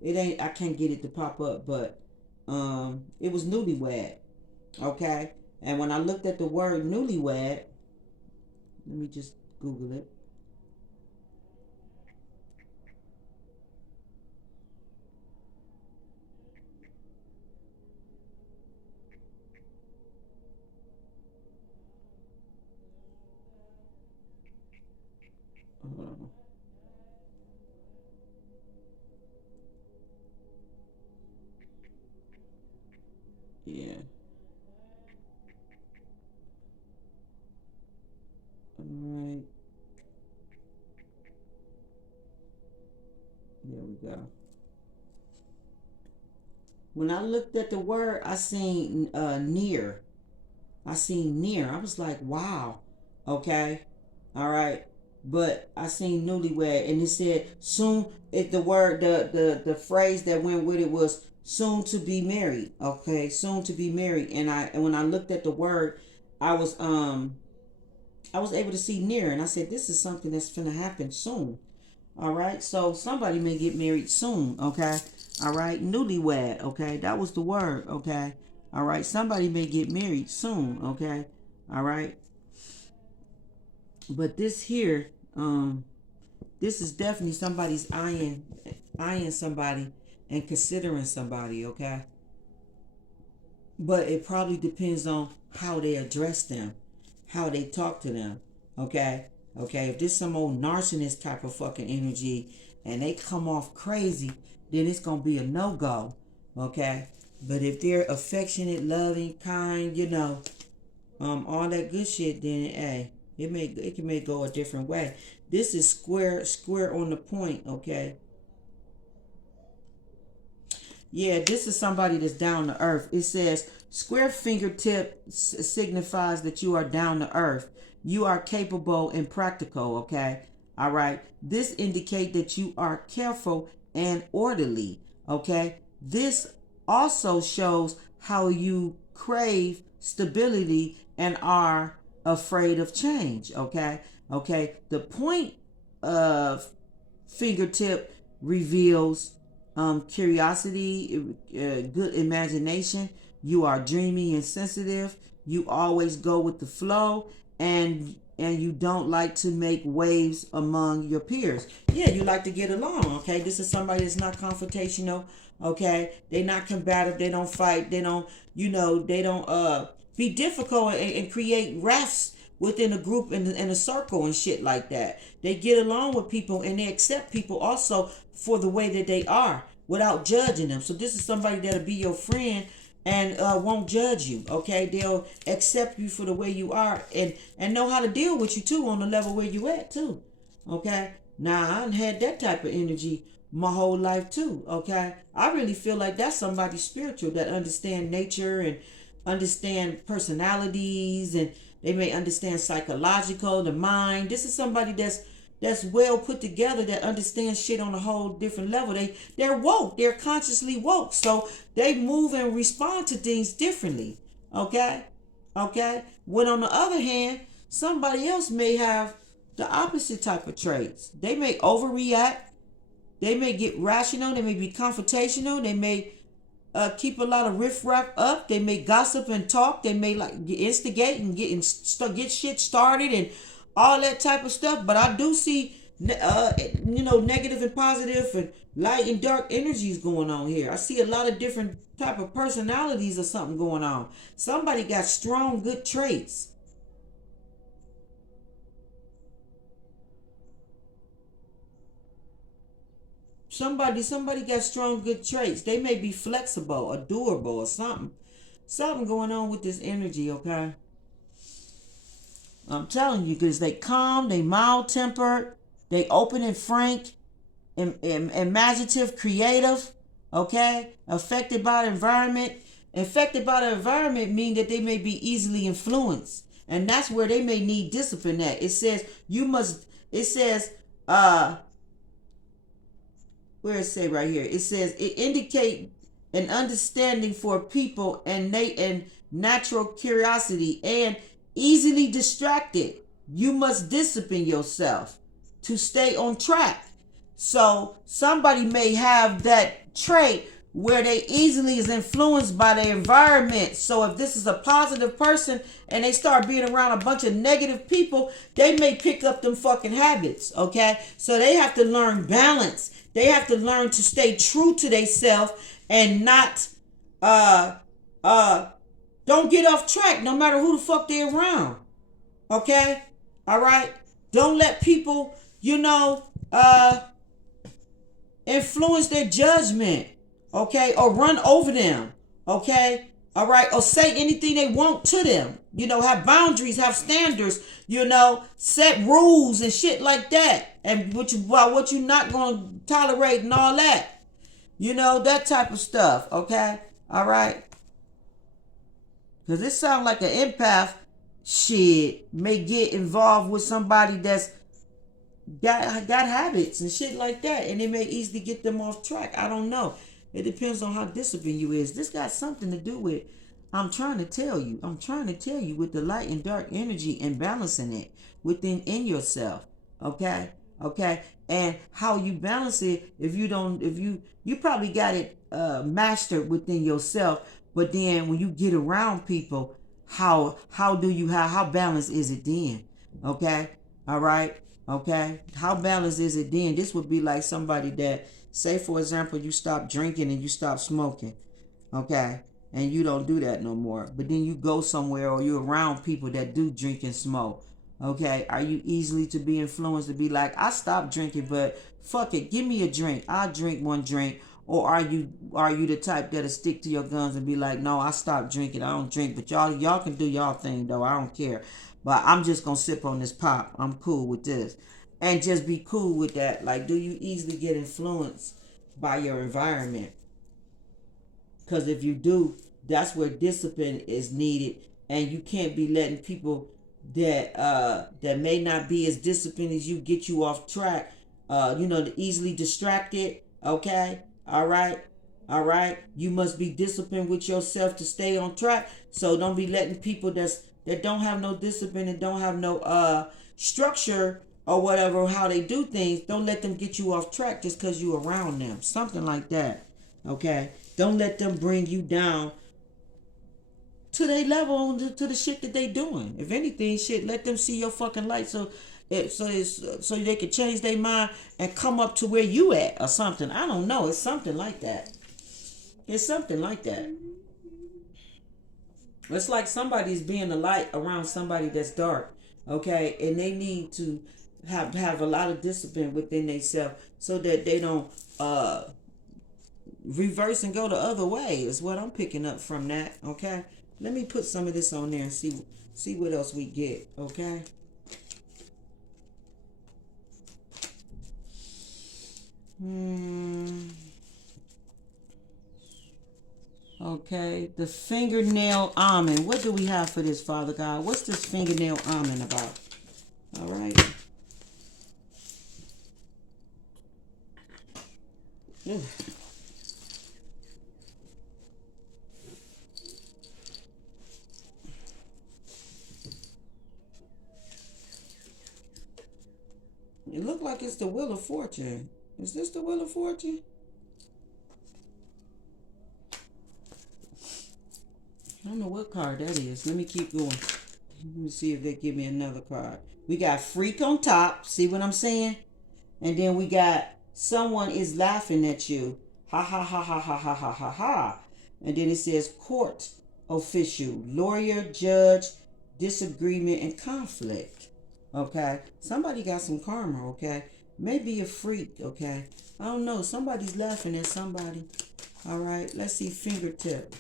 It ain't. I can't get it to pop up, but it was newlywed. Okay, and when I looked at the word newlywed, let me just Google it. Uh, yeah. All right. There we go. When I looked at the word, I seen near. I seen near. I was like, wow. Okay. All right. But I seen newlywed and it said soon the word the phrase that went with it was soon to be married. Okay, soon to be married. And when I looked at the word, I was um I was able to see near and I said this is something that's gonna happen soon. All right. So somebody may get married soon. Okay. All right. Newlywed. Okay. That was the word. Okay. All right. Somebody may get married soon. Okay. All right. But this here, this is definitely somebody's eyeing somebody and considering somebody. Okay. But it probably depends on how they address them, how they talk to them. Okay. Okay. If this some old narcissist type of fucking energy and they come off crazy, then it's gonna be a no-go. Okay. But if they're affectionate, loving, kind, all that good shit, then hey, it may go a different way. This is square on the point, okay? Yeah, this is somebody that's down to earth. It says square fingertip signifies that you are down to earth. You are capable and practical, okay? All right. This indicate that you are careful and orderly, okay? This also shows how you crave stability and are afraid of change, okay? Okay. The point of fingertip reveals curiosity, good imagination. You are dreamy and sensitive. You always go with the flow, and you don't like to make waves among your peers. Yeah, you like to get along. Okay, this is somebody that's not confrontational. Okay, they're not combative. They don't fight. They don't. They don't be difficult and create rafts within a group and in a circle and shit like that. They get along with people and they accept people also for the way that they are without judging them. So this is somebody that'll be your friend and won't judge you. Okay, they'll accept you for the way you are and know how to deal with you too on the level where you at too. Okay, now I done had that type of energy my whole life too. Okay, I really feel like that's somebody spiritual that understand nature and understand personalities, and they may understand psychological, the mind. This is somebody that's well put together, that understands shit on a whole different level. They're woke. They're consciously woke. So they move and respond to things differently. Okay? Okay? When on the other hand, somebody else may have the opposite type of traits. They may overreact. They may get rational. They may be confrontational. They may keep a lot of riffraff up. They may gossip and talk. They may like instigate and get shit started and all that type of stuff. But I do see, negative and positive and light and dark energies going on here. I see a lot of different type of personalities or something going on. Somebody got strong, good traits. Somebody got strong, good traits. They may be flexible or durable or something. Something going on with this energy, okay? I'm telling you, because they calm, they mild tempered, they open and frank, imaginative, creative, okay? Affected by the environment. Affected by the environment mean that they may be easily influenced. And that's where they may need discipline at. It says, where it say right here, it says it indicate an understanding for people and natural curiosity and easily distracted. You must discipline yourself to stay on track. So somebody may have that trait where they easily is influenced by the environment. So if this is a positive person and they start being around a bunch of negative people, they may pick up them fucking habits, okay? So they have to learn balance. They have to learn to stay true to themselves and not don't get off track no matter who the fuck they're around. Okay? All right? Don't let people, influence their judgment, okay, or run over them, okay, all right, or say anything they want to them, have boundaries, have standards, set rules and shit like that, and what you not gonna tolerate and all that, that type of stuff, okay, all right, because it sounds like an empath shit may get involved with somebody that's got habits and shit like that, and it may easily get them off track. I don't know. It depends on how disciplined you is. This got something to do with, I'm trying to tell you with the light and dark energy and balancing it in yourself. Okay? Okay? And how you balance it, if you probably got it mastered within yourself, but then when you get around people, how balanced is it then? Okay? All right? Okay, how balanced is it then? This would be like somebody that, say for example, you stop drinking and you stop smoking, okay, and you don't do that no more, but then you go somewhere or you're around people that do drink and smoke, okay, are you easily to be influenced to be like, I stopped drinking, but fuck it, give me a drink, I'll drink one drink? Or are you the type that'll stick to your guns and be like, no, I stopped drinking, I don't drink, but y'all can do y'all thing though, I don't care, but I'm just gonna sip on this pop, I'm cool with this, and just be cool with that? Like, do you easily get influenced by your environment? Because if you do, that's where discipline is needed, and you can't be letting people that may not be as disciplined as you get you off track. Easily distracted. Okay, all right. You must be disciplined with yourself to stay on track. So don't be letting people that don't have no discipline and don't have no structure or whatever how they do things. Don't let them get you off track just because you around them. Something like that. Okay. Don't let them bring you down to their level, to the shit that they doing. If anything, shit, let them see your fucking light so they can change their mind and come up to where you at or something. I don't know. It's something like that. It's something like that. It's like somebody's being a light around somebody that's dark. Okay, and they need to have a lot of discipline within themselves so that they don't reverse and go the other way. Is what I'm picking up from that. Okay, let me put some of this on there and see what else we get. Okay. Okay, the fingernail almond. What do we have for this, Father God? What's this fingernail almond about? All right. Ugh. It looked like it's the Wheel of Fortune. Is this the Wheel of Fortune? I don't know what card that is. Let me keep going. Let me see if they give me another card. We got Freak on top. See what I'm saying? And then we got someone is laughing at you. Ha ha ha ha ha ha ha ha ha. And then it says court official, lawyer, judge, disagreement, and conflict. Okay? Somebody got some karma, okay? Maybe a freak, okay? I don't know. Somebody's laughing at somebody. All right? Let's see fingertip.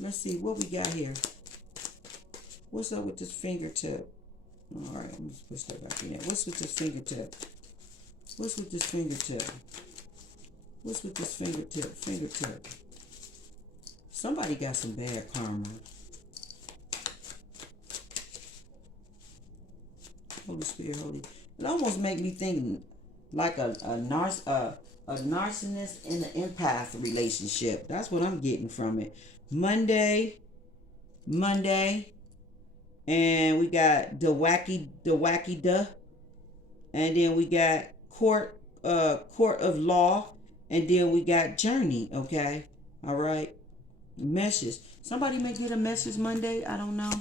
Let's see what we got here. What's up with this fingertip? All right, let me just push that back in there. What's with this fingertip? What's with this fingertip? What's with this fingertip? Fingertip. Somebody got some bad karma. Holy Spirit, Holy. It almost make me think like a narcissist and an empath relationship. That's what I'm getting from it. Monday, and we got the wacky duh, and then we got court of law, and then we got journey. Okay, all right. Message. Somebody may get a message Monday. I don't know.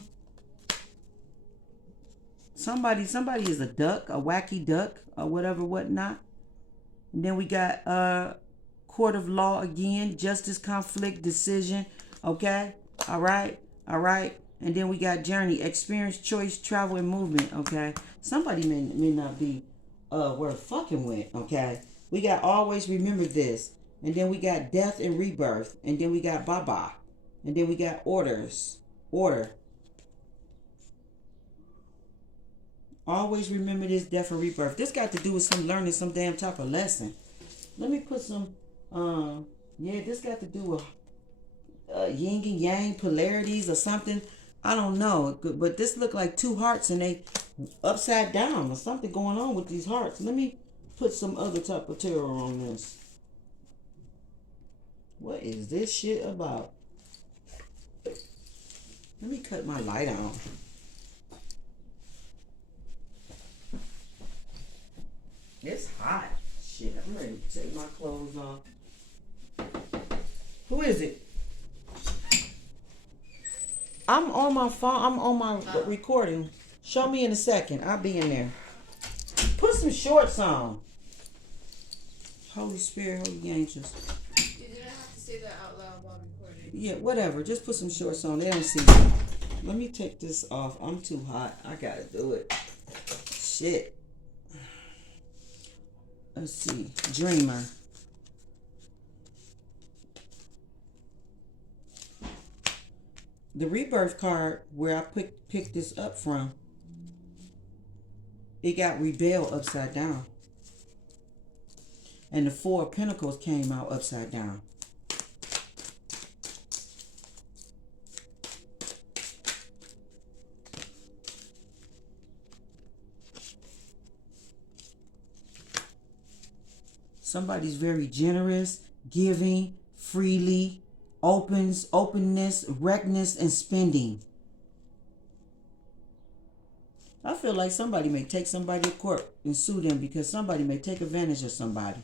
Somebody is a duck, a wacky duck, or whatever, whatnot. And then we got court of law again, justice, conflict, decision. Okay, all right. And then we got journey, experience, choice, travel, and movement. Okay, somebody may not be worth fucking with. Okay, we got always remember this, and then we got death and rebirth, and then we got baba, and then we got order. Always remember this, death and rebirth. This got to do with some learning some damn type of lesson. Let me put some. This got to do with yin and yang polarities or something. I don't know, but this look like two hearts and they upside down or something going on with these hearts. Let me put some other type of tarot on this. What is this shit about? Let me cut my light on. It's hot. Shit, I'm ready to take my clothes off. Who is it? I'm on my phone. I'm on my recording. Show me in a second. I'll be in there. Put some shorts on. Holy Spirit, Holy Angels. You didn't have to say that out loud while recording. Yeah, whatever. Just put some shorts on. They don't see me. Let me take this off. I'm too hot. I gotta do it. Shit. Let's see. Dreamer. The rebirth card where I picked this up from, it got rebel upside down. And the Four of Pentacles came out upside down. Somebody's very generous, giving, freely, openness, reckless, and spending. I feel like somebody may take somebody to court and sue them because somebody may take advantage of somebody.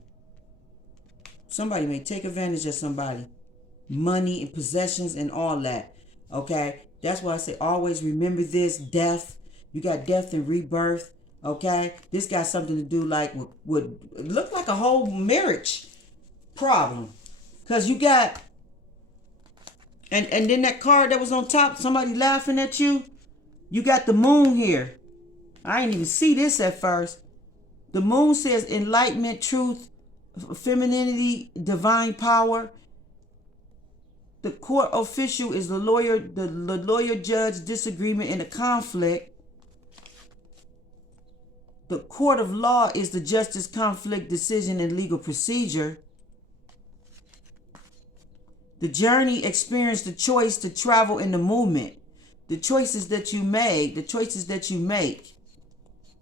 Somebody may take advantage of somebody. Money and possessions and all that. Okay? That's why I say always remember this. Death. You got death and rebirth. Okay? This got something to do like with look like a whole marriage problem. Because you got and then that card that was on top, somebody laughing at you. You got the moon here. I didn't even see this at first. The moon says enlightenment, truth, femininity, divine power. The court official is the lawyer, judge, disagreement, and a conflict. The court of law is the justice, conflict, decision, and legal procedure. The journey, experience, the choice to travel in the movement. The choices that you make.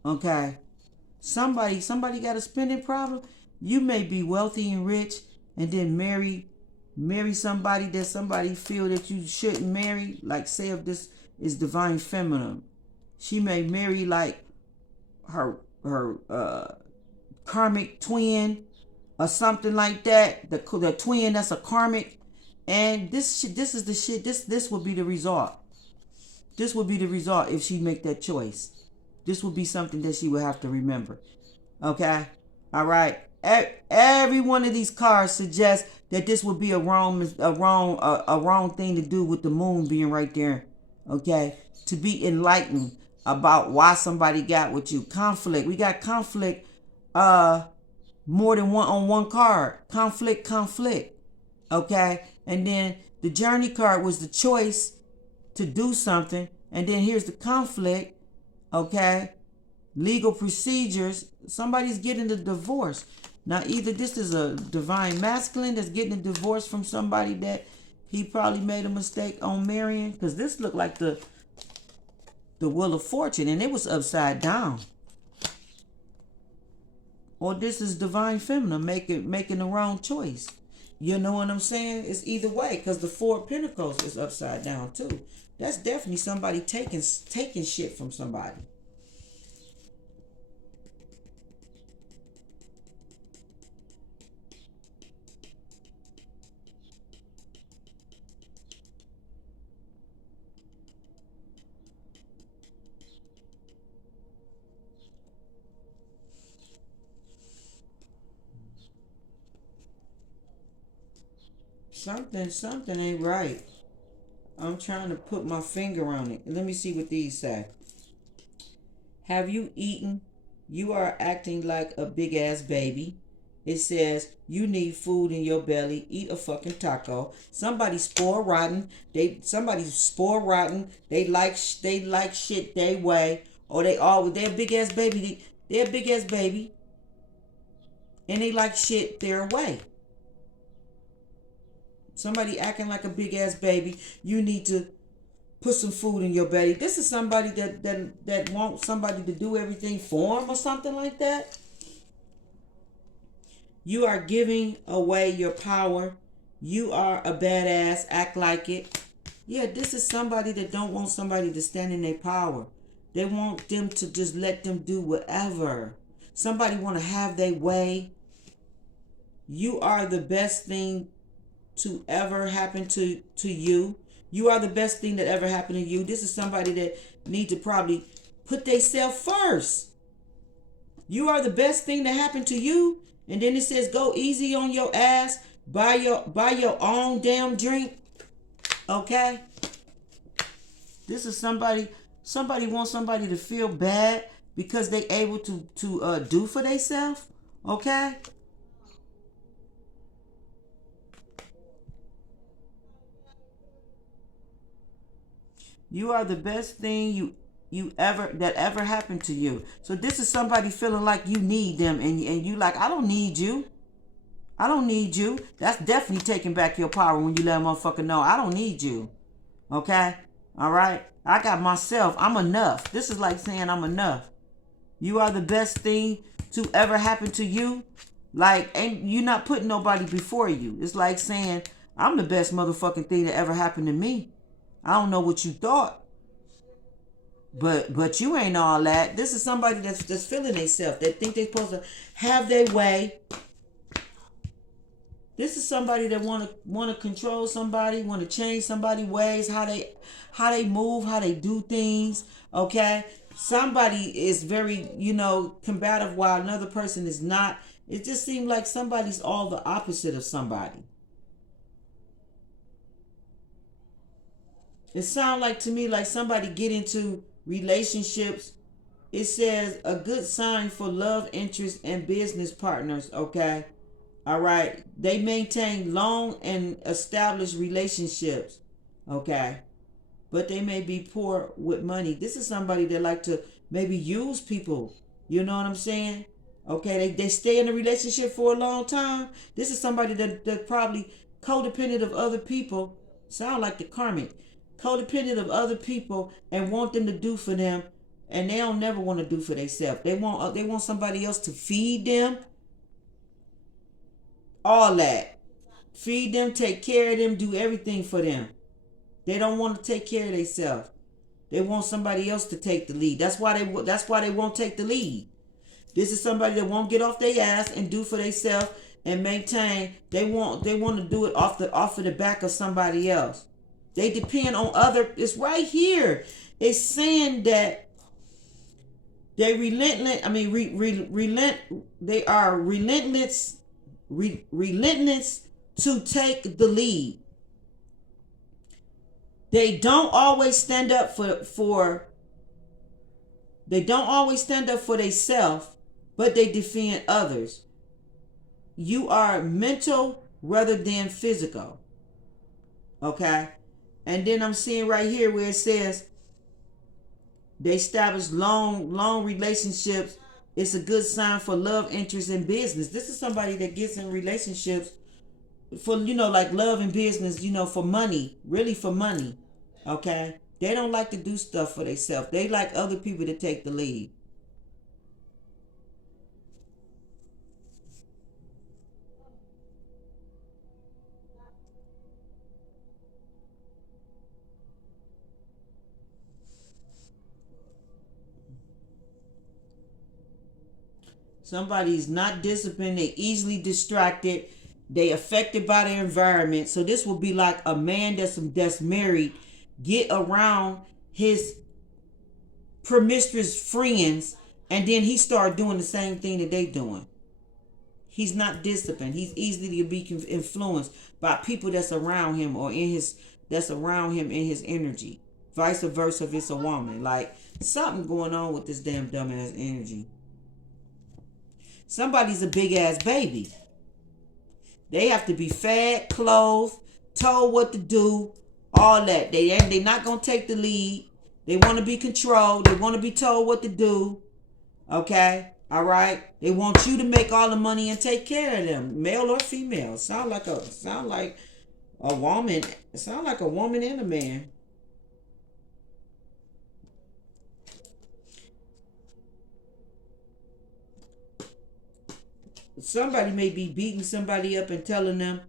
Okay. Somebody got a spending problem. You may be wealthy and rich and then marry somebody that somebody feel that you shouldn't marry. Like say if this is divine feminine. She may marry like her karmic twin or something like that. The twin that's a karmic, and this is the shit. This would be the result. This would be the result if she make that choice. This would be something that she would have to remember. Okay, all right. Every one of these cards suggests that this would be a wrong thing to do with the moon being right there. Okay, to be enlightened about why somebody got with you. Conflict. We got conflict. More than one on one card. Conflict. Okay, and then the journey card was the choice to do something, and then here's the conflict. Okay, legal procedures. Somebody's getting a divorce. Now, either this is a divine masculine that's getting a divorce from somebody that he probably made a mistake on marrying, because this looked like the Wheel of Fortune, and it was upside down. Or this is divine feminine making the wrong choice. You know what I'm saying? It's either way, because the Four of Pentacles is upside down too. That's definitely somebody taking shit from somebody. Something ain't right. I'm trying to put my finger on it. Let me see what these say. Have you eaten? You are acting like a big ass baby. It says you need food in your belly. Eat a fucking taco. Somebody's spore rotten. Somebody's spore rotten. They like shit they way. Or they're a big ass baby. They're a big ass baby. And they like shit their way. Somebody acting like a big ass baby. You need to put some food in your belly. This is somebody that wants somebody to do everything for them or something like that. You are giving away your power. You are a badass. Act like it. Yeah, this is somebody that don't want somebody to stand in their power. They want them to just let them do whatever. Somebody want to have their way. You are the best thing to ever happen to you. You are the best thing that ever happened to you. This is somebody that need to probably put themselves first. You are the best thing that happened to you. And then it says go easy on your ass. Buy your own damn drink. Okay? This is somebody wants somebody to feel bad because they able to do for themselves. Okay? You are the best thing you ever happened to you. So this is somebody feeling like you need them, and you like, I don't need you. I don't need you. That's definitely taking back your power when you let a motherfucker know, I don't need you. Okay? All right? I got myself. I'm enough. This is like saying I'm enough. You are the best thing to ever happen to you. Like, and you're not putting nobody before you. It's like saying, I'm the best motherfucking thing that ever happened to me. I don't know what you thought. But you ain't all that. This is somebody that's feeling themselves. They think they're supposed to have their way. This is somebody that want to control somebody, want to change somebody's ways, how they move, how they do things. Okay? Somebody is very, combative while another person is not. It just seems like somebody's all the opposite of somebody. It sounds like to me like somebody get into relationships. It says a good sign for love interest and business partners. Okay. All right. They maintain long and established relationships. Okay. But they may be poor with money. This is somebody that like to maybe use people. You know what I'm saying? Okay. They stay in a relationship for a long time. This is somebody that probably codependent of other people. Sound like the karmic. Codependent of other people and want them to do for them, and they don't never want to do for themselves. They want somebody else to feed them. All that. Feed them, take care of them, do everything for them. They don't want to take care of themselves. They want somebody else to take the lead. That's why they won't take the lead. This is somebody that won't get off their ass and do for themselves. and maintain. They want to do it off of the back of somebody else. They depend on other. It's right here. It's saying that they relentless. I mean, relent. They are relentless. Relentless to take the lead. They don't always stand up for. They don't always stand up for themselves, but they defend others. You are mental rather than physical. Okay? And then I'm seeing right here where it says they establish long relationships. It's a good sign for love, interest, and business. This is somebody that gets in relationships for, like love and business, for money. Really for money. Okay? They don't like to do stuff for themselves. They like other people to take the lead. Somebody's not disciplined. They easily distracted. They affected by their environment. So this will be like a man that's married get around his promiscuous friends, and then he start doing the same thing that they doing. He's not disciplined. He's easily to be influenced by people that's around him or that's around him in his energy. Vice versa if it's a woman. Like something going on with this damn dumbass energy. Somebody's a big ass baby. They have to be fed, clothed, told what to do, all that. They're not gonna take the lead. They want to be controlled. They want to be told what to do. Okay, all right. They want you to make all the money and take care of them, male or female. Sound like a woman. Sound like a woman and a man. Somebody may be beating somebody up and telling them,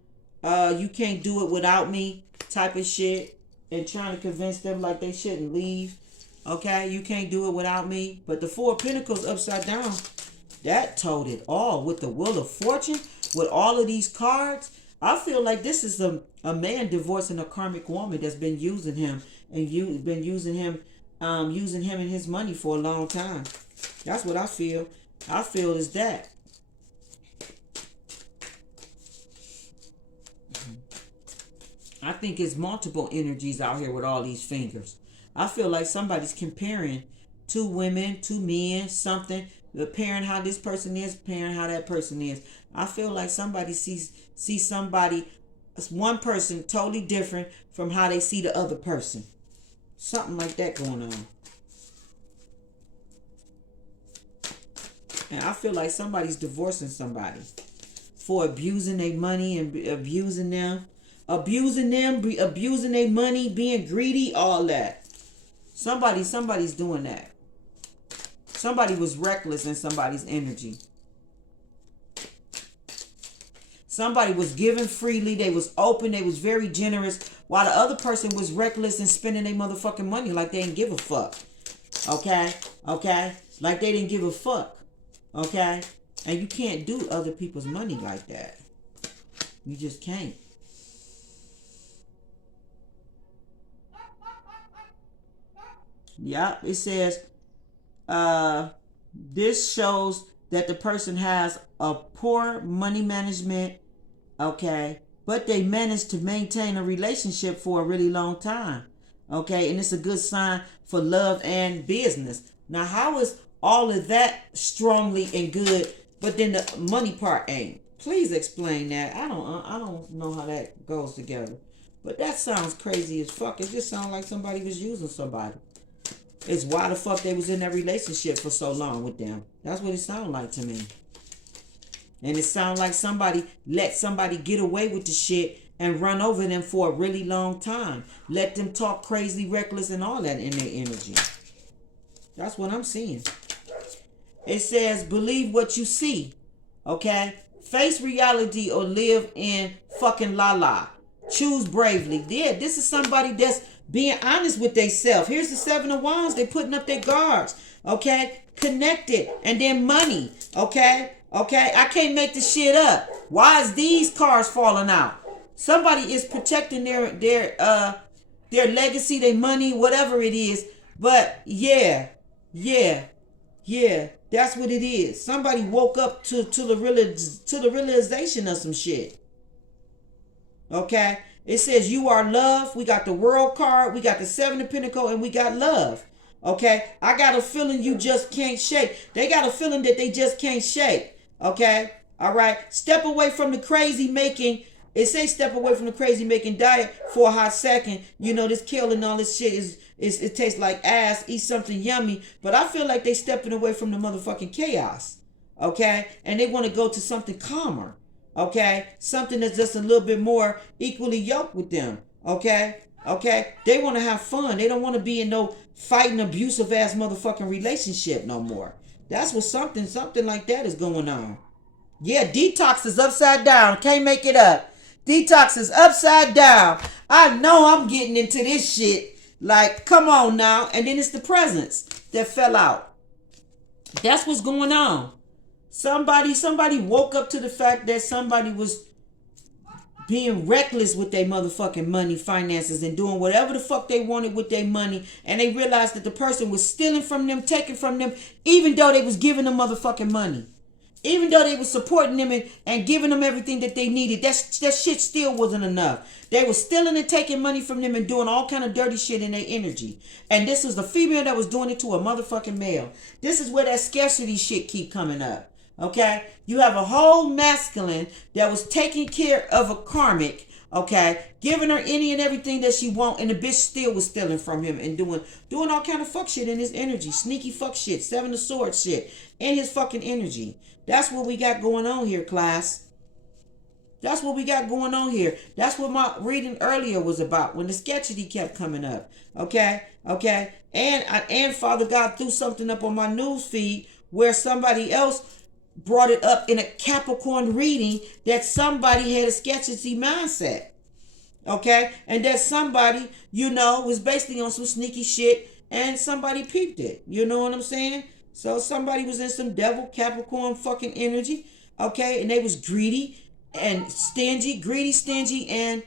you can't do it without me type of shit, and trying to convince them like they shouldn't leave. Okay, you can't do it without me. But the Four of Pentacles upside down, that told it all with the Wheel of Fortune, with all of these cards. I feel like this is a man divorcing a karmic woman that's been using him and been using him and his money for a long time. That's what I feel. I feel is that. I think it's multiple energies out here with all these fingers. I feel like somebody's comparing two women, two men, something, comparing how this person is, comparing how that person is. I feel like somebody sees somebody, one person totally different from how they see the other person. Something like that going on. And I feel like somebody's divorcing somebody for abusing their money and abusing them. Abusing their money, being greedy, all that. Somebody's doing that. Somebody was reckless in somebody's energy. Somebody was giving freely. They was open. They was very generous. While the other person was reckless and spending their motherfucking money like they didn't give a fuck. Okay? Like they didn't give a fuck. Okay? And you can't do other people's money like that. You just can't. Yep, it says this shows that the person has a poor money management, okay, but they managed to maintain a relationship for a really long time, okay, and it's a good sign for love and business. Now, how is all of that strongly and good, but then the money part ain't? Please explain that. I don't know how that goes together, but that sounds crazy as fuck. It just sounds like somebody was using somebody. It's why the fuck they was in that relationship for so long with them. That's what it sounded like to me. And it sounded like somebody let somebody get away with the shit and run over them for a really long time. Let them talk crazy, reckless, and all that in their energy. That's what I'm seeing. It says, believe what you see. Okay? Face reality or live in fucking la-la. Choose bravely. Yeah, this is somebody that's being honest with themselves. Here's the Seven of Wands. They putting up their guards. Okay? Connected. And then money. Okay? Okay, I can't make this shit up. Why is these cars falling out? Somebody is protecting their legacy, their money, whatever it is. But yeah, that's what it is. Somebody woke up to the realization of some shit. Okay, it says you are love. We got the world card. We got the seven of Pentacles, and we got love. Okay, I got a feeling you just can't shake. They got a feeling that they just can't shake. Okay, all right. Step away from the crazy making. It says step away from the crazy making diet for a hot second. You know, this kill and all this shit is it tastes like ass. Eat something yummy. But I feel like they stepping away from the motherfucking chaos. Okay, and they want to go to something calmer. Okay, something that's just a little bit more equally yoked with them. Okay, they want to have fun. They don't want to be in no fighting, abusive ass motherfucking relationship no more. That's what something like that is going on. Yeah, detox is upside down. Can't make it up. Detox is upside down. I know I'm getting into this shit. Like, come on now. And then it's the presents that fell out. That's what's going on. Somebody woke up to the fact that somebody was being reckless with their motherfucking money, finances, and doing whatever the fuck they wanted with their money. And they realized that the person was stealing from them, taking from them, even though they was giving them motherfucking money. Even though they was supporting them and giving them everything that they needed, that shit still wasn't enough. They were stealing and taking money from them and doing all kind of dirty shit in their energy. And this was the female that was doing it to a motherfucking male. This is where that scarcity shit keep coming up. Okay? You have a whole masculine that was taking care of a karmic, okay, giving her any and everything that she want, and the bitch still was stealing from him and doing all kind of fuck shit in his energy. Sneaky fuck shit, seven of swords shit in his fucking energy. That's what we got going on here, class. That's what we got going on here. That's what my reading earlier was about when the sketchity kept coming up. Okay? And Father God threw something up on my news feed where somebody else brought it up in a Capricorn reading that somebody had a scarcity mindset. Okay? And that somebody, was basically on some sneaky shit and somebody peeped it. You know what I'm saying? So somebody was in some devil Capricorn fucking energy. Okay? And they was greedy and stingy, and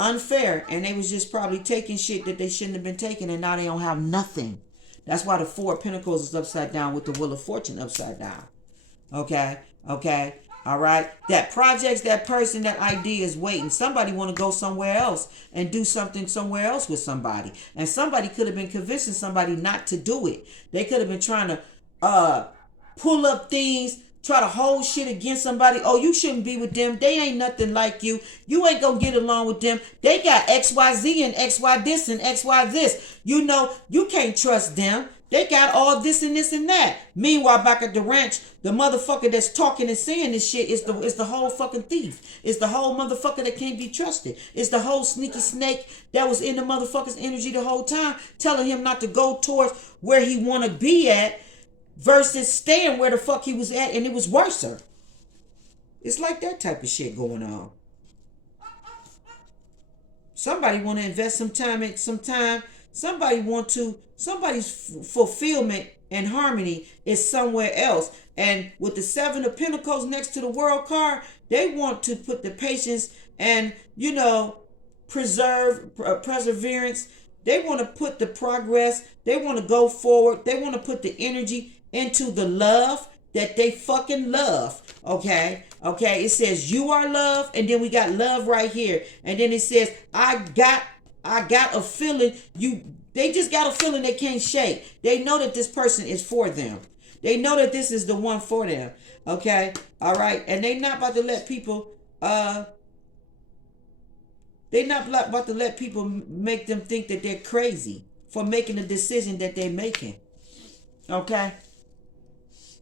unfair. And they was just probably taking shit that they shouldn't have been taking, and now they don't have nothing. That's why the Four of Pentacles is upside down with the Wheel of Fortune upside down. Okay, all right. That projects, that person, that idea is waiting. Somebody want to go somewhere else and do something somewhere else with somebody. And somebody could have been convincing somebody not to do it. They could have been trying to pull up things, try to hold shit against somebody. Oh, you shouldn't be with them. They ain't nothing like you. You ain't gonna get along with them. They got XYZ and XY this and XY this. You can't trust them. They got all this and this and that. Meanwhile, back at the ranch, the motherfucker that's talking and saying this shit is the whole fucking thief. It's the whole motherfucker that can't be trusted. It's the whole sneaky snake that was in the motherfucker's energy the whole time, telling him not to go towards where he want to be at versus staying where the fuck he was at, and it was worser. It's like that type of shit going on. Somebody want to invest some time. Somebody's fulfillment and harmony is somewhere else. And with the Seven of Pentacles next to the World card, they want to put the patience and, perseverance. They want to put the progress. They want to go forward. They want to put the energy into the love that they fucking love. Okay. It says you are love, and then we got love right here. And then it says, I got a feeling they just got a feeling they can't shake. They know that this person is for them. They know that this is the one for them. Okay? All right? And they not about to let people make them think that they're crazy for making the decision that they're making. Okay?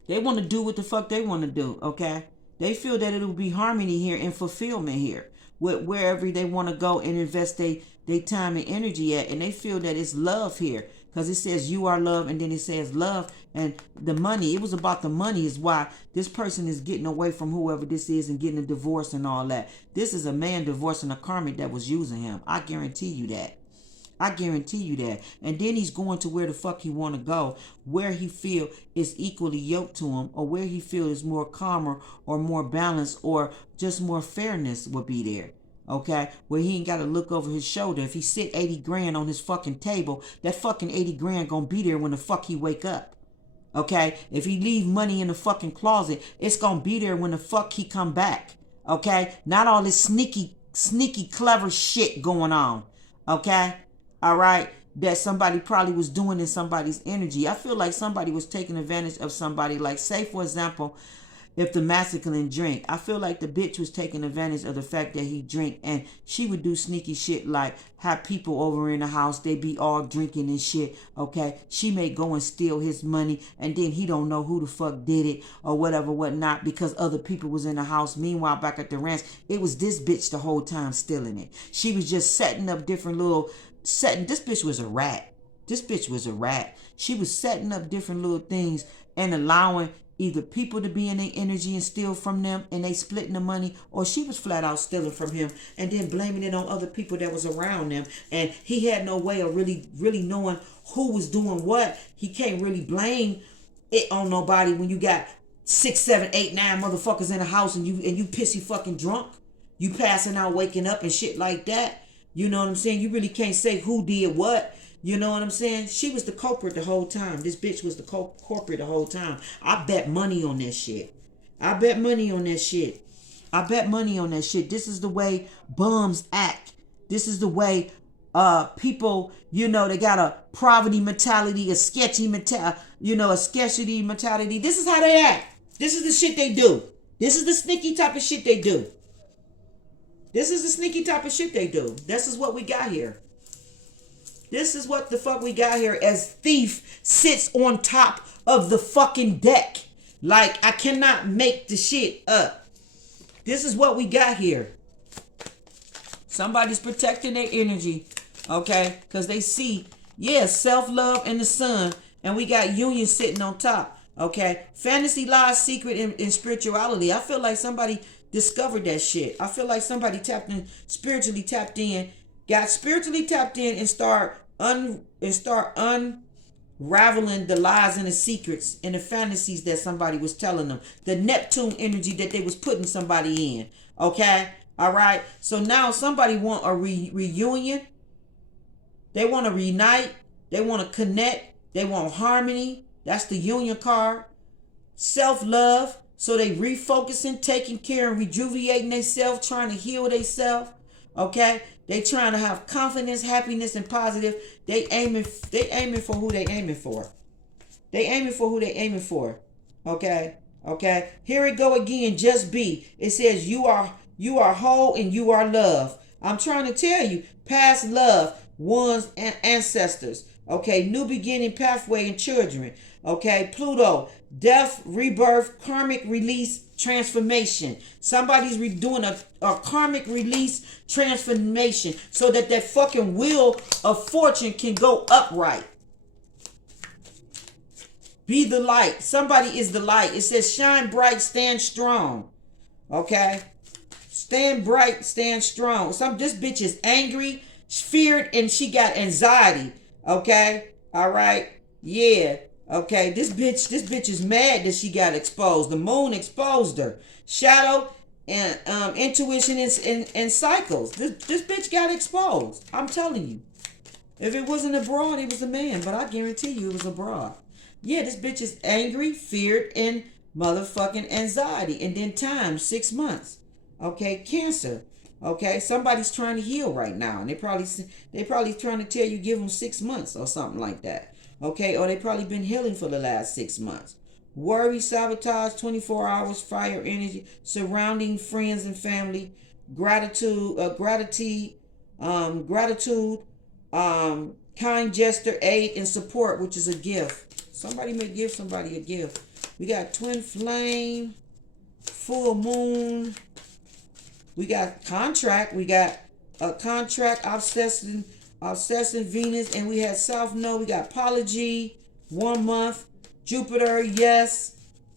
They want to do what the fuck they want to do. Okay? They feel that it will be harmony here and fulfillment here with wherever they want to go and invest their time and energy at. And they feel that it's love here because it says you are love, and then it says love and the money. It was about the money is why this person is getting away from whoever this is and getting a divorce and all that. This is a man divorcing a karmic that was using him. I guarantee you that. I guarantee you that. And then he's going to where the fuck he want to go, where he feel is equally yoked to him, or where he feel is more calmer or more balanced or just more fairness will be there. Okay, where he ain't got to look over his shoulder. If he sit 80 grand on his fucking table, that fucking 80 grand gonna be there when the fuck he wake up. Okay, if he leave money in the fucking closet, it's gonna be there when the fuck he come back. Okay, not all this sneaky clever shit going on. Okay, all right, that somebody probably was doing in somebody's energy. I feel like somebody was taking advantage of somebody. Like, say for example, if the masculine drink, I feel like the bitch was taking advantage of the fact that he drink, and she would do sneaky shit like have people over in the house, they be all drinking and shit. Okay, she may go and steal his money, and then he don't know who the fuck did it or whatever whatnot, because other people was in the house. Meanwhile, back at the ranch, it was this bitch the whole time stealing it. She was just setting up different little this bitch was a rat. This bitch was a rat. She was setting up different little things and allowing either people to be in their energy and steal from them, and they splitting the money, or she was flat out stealing from him and then blaming it on other people that was around them, and he had no way of really knowing who was doing what. He can't really blame it on nobody when you got 6, 7, 8, 9 motherfuckers in the house and you pissy fucking drunk, you passing out, waking up and shit like that. You know what I'm saying? You really can't say who did what. You know what I'm saying? She was the culprit the whole time. This bitch was the culprit the whole time. I bet money on that shit. I bet money on that shit. I bet money on that shit. This is the way bums act. This is the way people, you know, they got a poverty mentality, a sketchy mentality, a sketchy mentality. This is how they act. This is the shit they do. This is the sneaky type of shit they do. This is the sneaky type of shit they do. This is what we got here. This is what the fuck we got here, as thief sits on top of the fucking deck. Like, I cannot make the shit up. This is what we got here. Somebody's protecting their energy, okay? Because they see, yeah, self-love and the sun, and we got union sitting on top, okay? Fantasy, lies, secret, and spirituality. I feel like somebody discovered that shit. I feel like somebody spiritually tapped in, and start unraveling the lies and the secrets and the fantasies that somebody was telling them. The Neptune energy that they was putting somebody in. Okay? All right? So now somebody want a reunion. They want to reunite. They want to connect. They want harmony. That's the union card. Self-love. So they refocusing, taking care and rejuvenating themselves, trying to heal themselves. Okay? They trying to have confidence, happiness, and positive. They aiming for who they aiming for. They aiming for who they aiming for. Okay? Okay? Here it go again. Just be. It says you are whole and you are love. I'm trying to tell you, past love, one's ancestors. Okay? New beginning, pathway, and children. Okay? Pluto, death, rebirth, karmic release, transformation. Somebody's doing a karmic release transformation so that fucking wheel of fortune can go upright. Be the light. Somebody is the light. It says shine bright, stand strong. Okay? Stand bright, stand strong. This bitch is angry, feared, and she got anxiety. Okay? All right? Yeah. Okay, this bitch is mad that she got exposed. The moon exposed her. Shadow and intuition and cycles. This bitch got exposed. I'm telling you. If it wasn't a broad, it was a man. But I guarantee you it was a broad. Yeah, this bitch is angry, feared, and motherfucking anxiety. And then time, 6 months. Okay, Cancer. Okay, somebody's trying to heal right now. And they probably trying to tell you give them 6 months or something like that. Okay, or they probably been healing for the last 6 months. Worry, sabotage, 24 hours, fire energy, surrounding friends and family, gratitude, kind gesture, aid, and support, which is a gift. Somebody may give somebody a gift. We got twin flame, full moon. We got contract. We got a contract, obsessing Venus, and we had South Node. We got apology, 1 month, Jupiter, yes.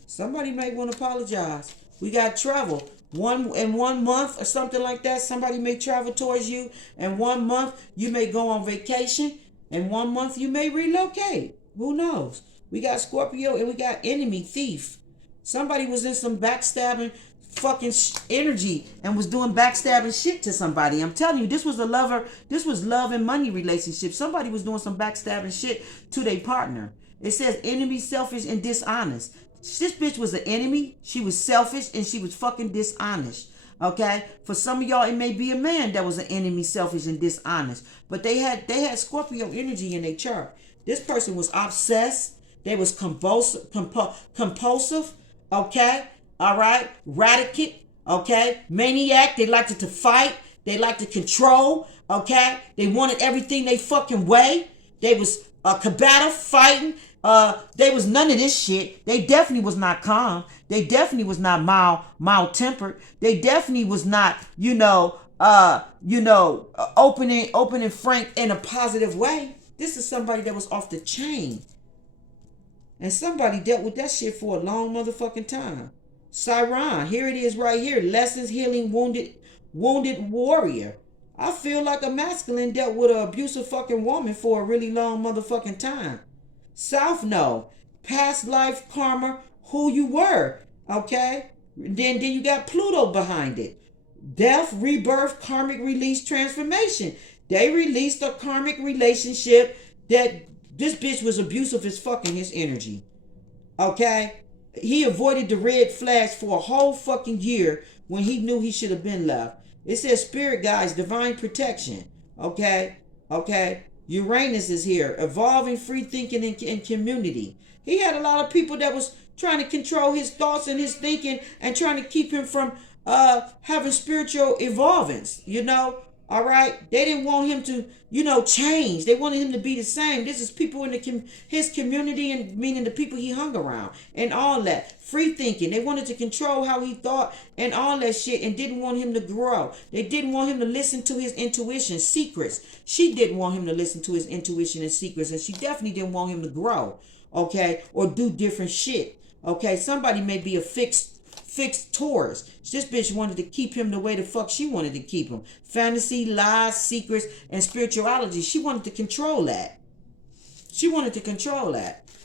Somebody may want to apologize. We got travel. In 1 month or something like that, somebody may travel towards you. In 1 month, you may go on vacation. In 1 month, you may relocate. Who knows? We got Scorpio and we got enemy, thief. Somebody was in some backstabbing fucking energy and was doing backstabbing shit to somebody. I'm telling you, this was a lover. This was love and money relationship. Somebody was doing some backstabbing shit to their partner. It says enemy, selfish, and dishonest. This bitch was an enemy. She was selfish and she was fucking dishonest. Okay? For some of y'all, it may be a man that was an enemy, selfish, and dishonest. But they had Scorpio energy in their chart. This person was obsessed. They was compulsive. Okay? All right? Radicate. Okay? Maniac. They liked to fight. They liked to control. Okay? They wanted everything they fucking way. They was combative, fighting. They was none of this shit. They definitely was not calm. They definitely was not mild-tempered. They definitely was not, open and frank in a positive way. This is somebody that was off the chain. And somebody dealt with that shit for a long motherfucking time. Siron, here it is right here. Lessons healing wounded warrior. I feel like a masculine dealt with an abusive fucking woman for a really long motherfucking time. South Node, past life karma, who you were, okay? Then you got Pluto behind it. Death, rebirth, karmic release, transformation. They released a karmic relationship that this bitch was abusive as fucking his energy, okay? He avoided the red flags for a whole fucking year when he knew he should have been left. It says spirit guides, divine protection, okay? Uranus is here, evolving, free thinking, and community. He had a lot of people that was trying to control his thoughts and his thinking and trying to keep him from having spiritual evolvance, all right? They didn't want him to, change. They wanted him to be the same. This is people in his community, and meaning the people he hung around and all that. Free thinking. They wanted to control how he thought and all that shit and didn't want him to grow. They didn't want him to listen to his intuition, secrets. She didn't want him to listen to his intuition and secrets, and she definitely didn't want him to grow, okay, or do different shit, okay? Somebody may be a fixed Taurus. This bitch wanted to keep him the way the fuck she wanted to keep him. Fantasy, lies, secrets, and spirituality. She wanted to control that.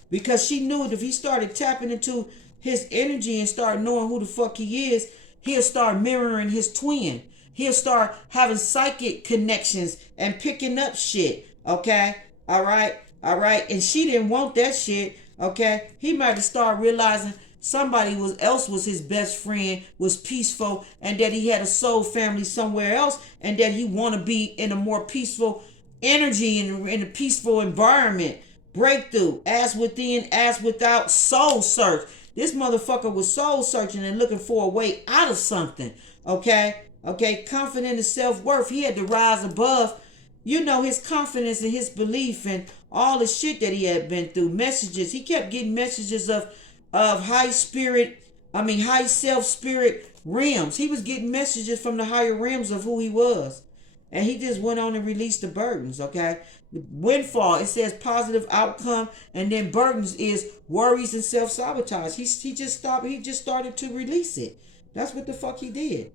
Because she knew that if he started tapping into his energy and started knowing who the fuck he is, he'll start mirroring his twin. He'll start having psychic connections and picking up shit. Okay? All right? And she didn't want that shit. Okay? He might have started realizing somebody else was his best friend, was peaceful, and that he had a soul family somewhere else, and that he want to be in a more peaceful energy and in a peaceful environment. Breakthrough, as within, as without, soul search. This motherfucker was soul searching and looking for a way out of something. Okay, confident in self-worth. He had to rise above, his confidence and his belief and all the shit that he had been through. Messages. He kept getting messages of high self spirit realms. He was getting messages from the higher realms of who he was. And he just went on and released the burdens, okay? The windfall, it says positive outcome, and then burdens is worries and self-sabotage. He just started to release it. That's what the fuck he did.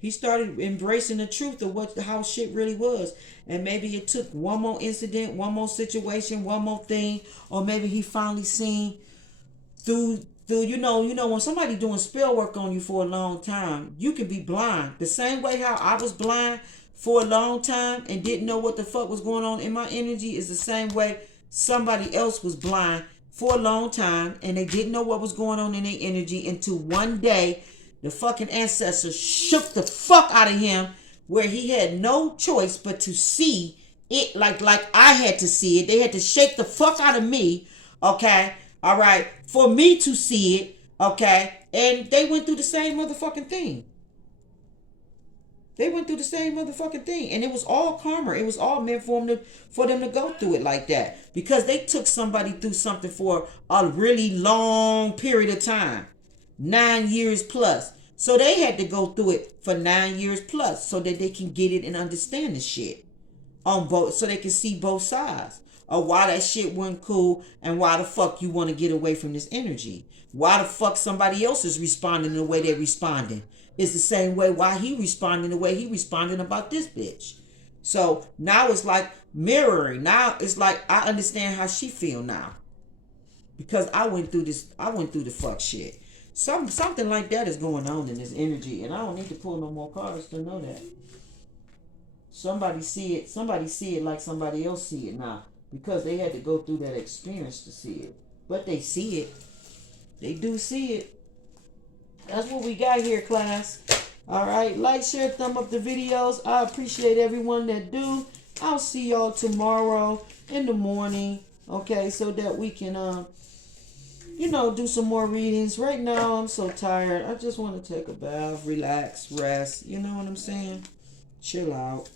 He started embracing the truth of how shit really was. And maybe it took one more incident, one more situation, one more thing, or maybe he finally seen through when somebody doing spell work on you for a long time, you can be blind. The same way how I was blind for a long time and didn't know what the fuck was going on in my energy is the same way somebody else was blind for a long time and they didn't know what was going on in their energy until one day the fucking ancestors shook the fuck out of him where he had no choice but to see it like I had to see it. They had to shake the fuck out of me, okay? All right, for me to see it, okay? And they went through the same motherfucking thing. And it was all karma. It was all meant for them to go through it like that. Because they took somebody through something for a really long period of time. 9 years plus. So they had to go through it for 9 years plus so that they can get it and understand the shit on both, so they can see both sides. of why that shit wasn't cool and why the fuck you want to get away from this energy. Why the fuck somebody else is responding the way they're responding. It's the same way why he responding the way he responding about this bitch. So now it's like mirroring. Now it's like I understand how she feel now. Because I went through the fuck shit. Something like that is going on in this energy, and I don't need to pull no more cards to know that. Somebody see it like somebody else see it now. Because they had to go through that experience to see it. But they see it. They do see it. That's what we got here, class. Alright, like, share, thumb up the videos. I appreciate everyone that do. I'll see y'all tomorrow in the morning. Okay, so that we can do some more readings. Right now, I'm so tired. I just want to take a bath, relax, rest. You know what I'm saying? Chill out.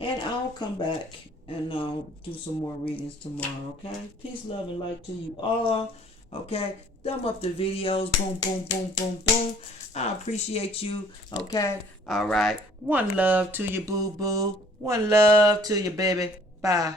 And I'll come back and do some more readings tomorrow, okay? Peace, love, and light to you all, okay? Thumb up the videos. Boom, boom, boom, boom, boom. I appreciate you, okay? All right. One love to you, boo-boo. One love to you, baby. Bye.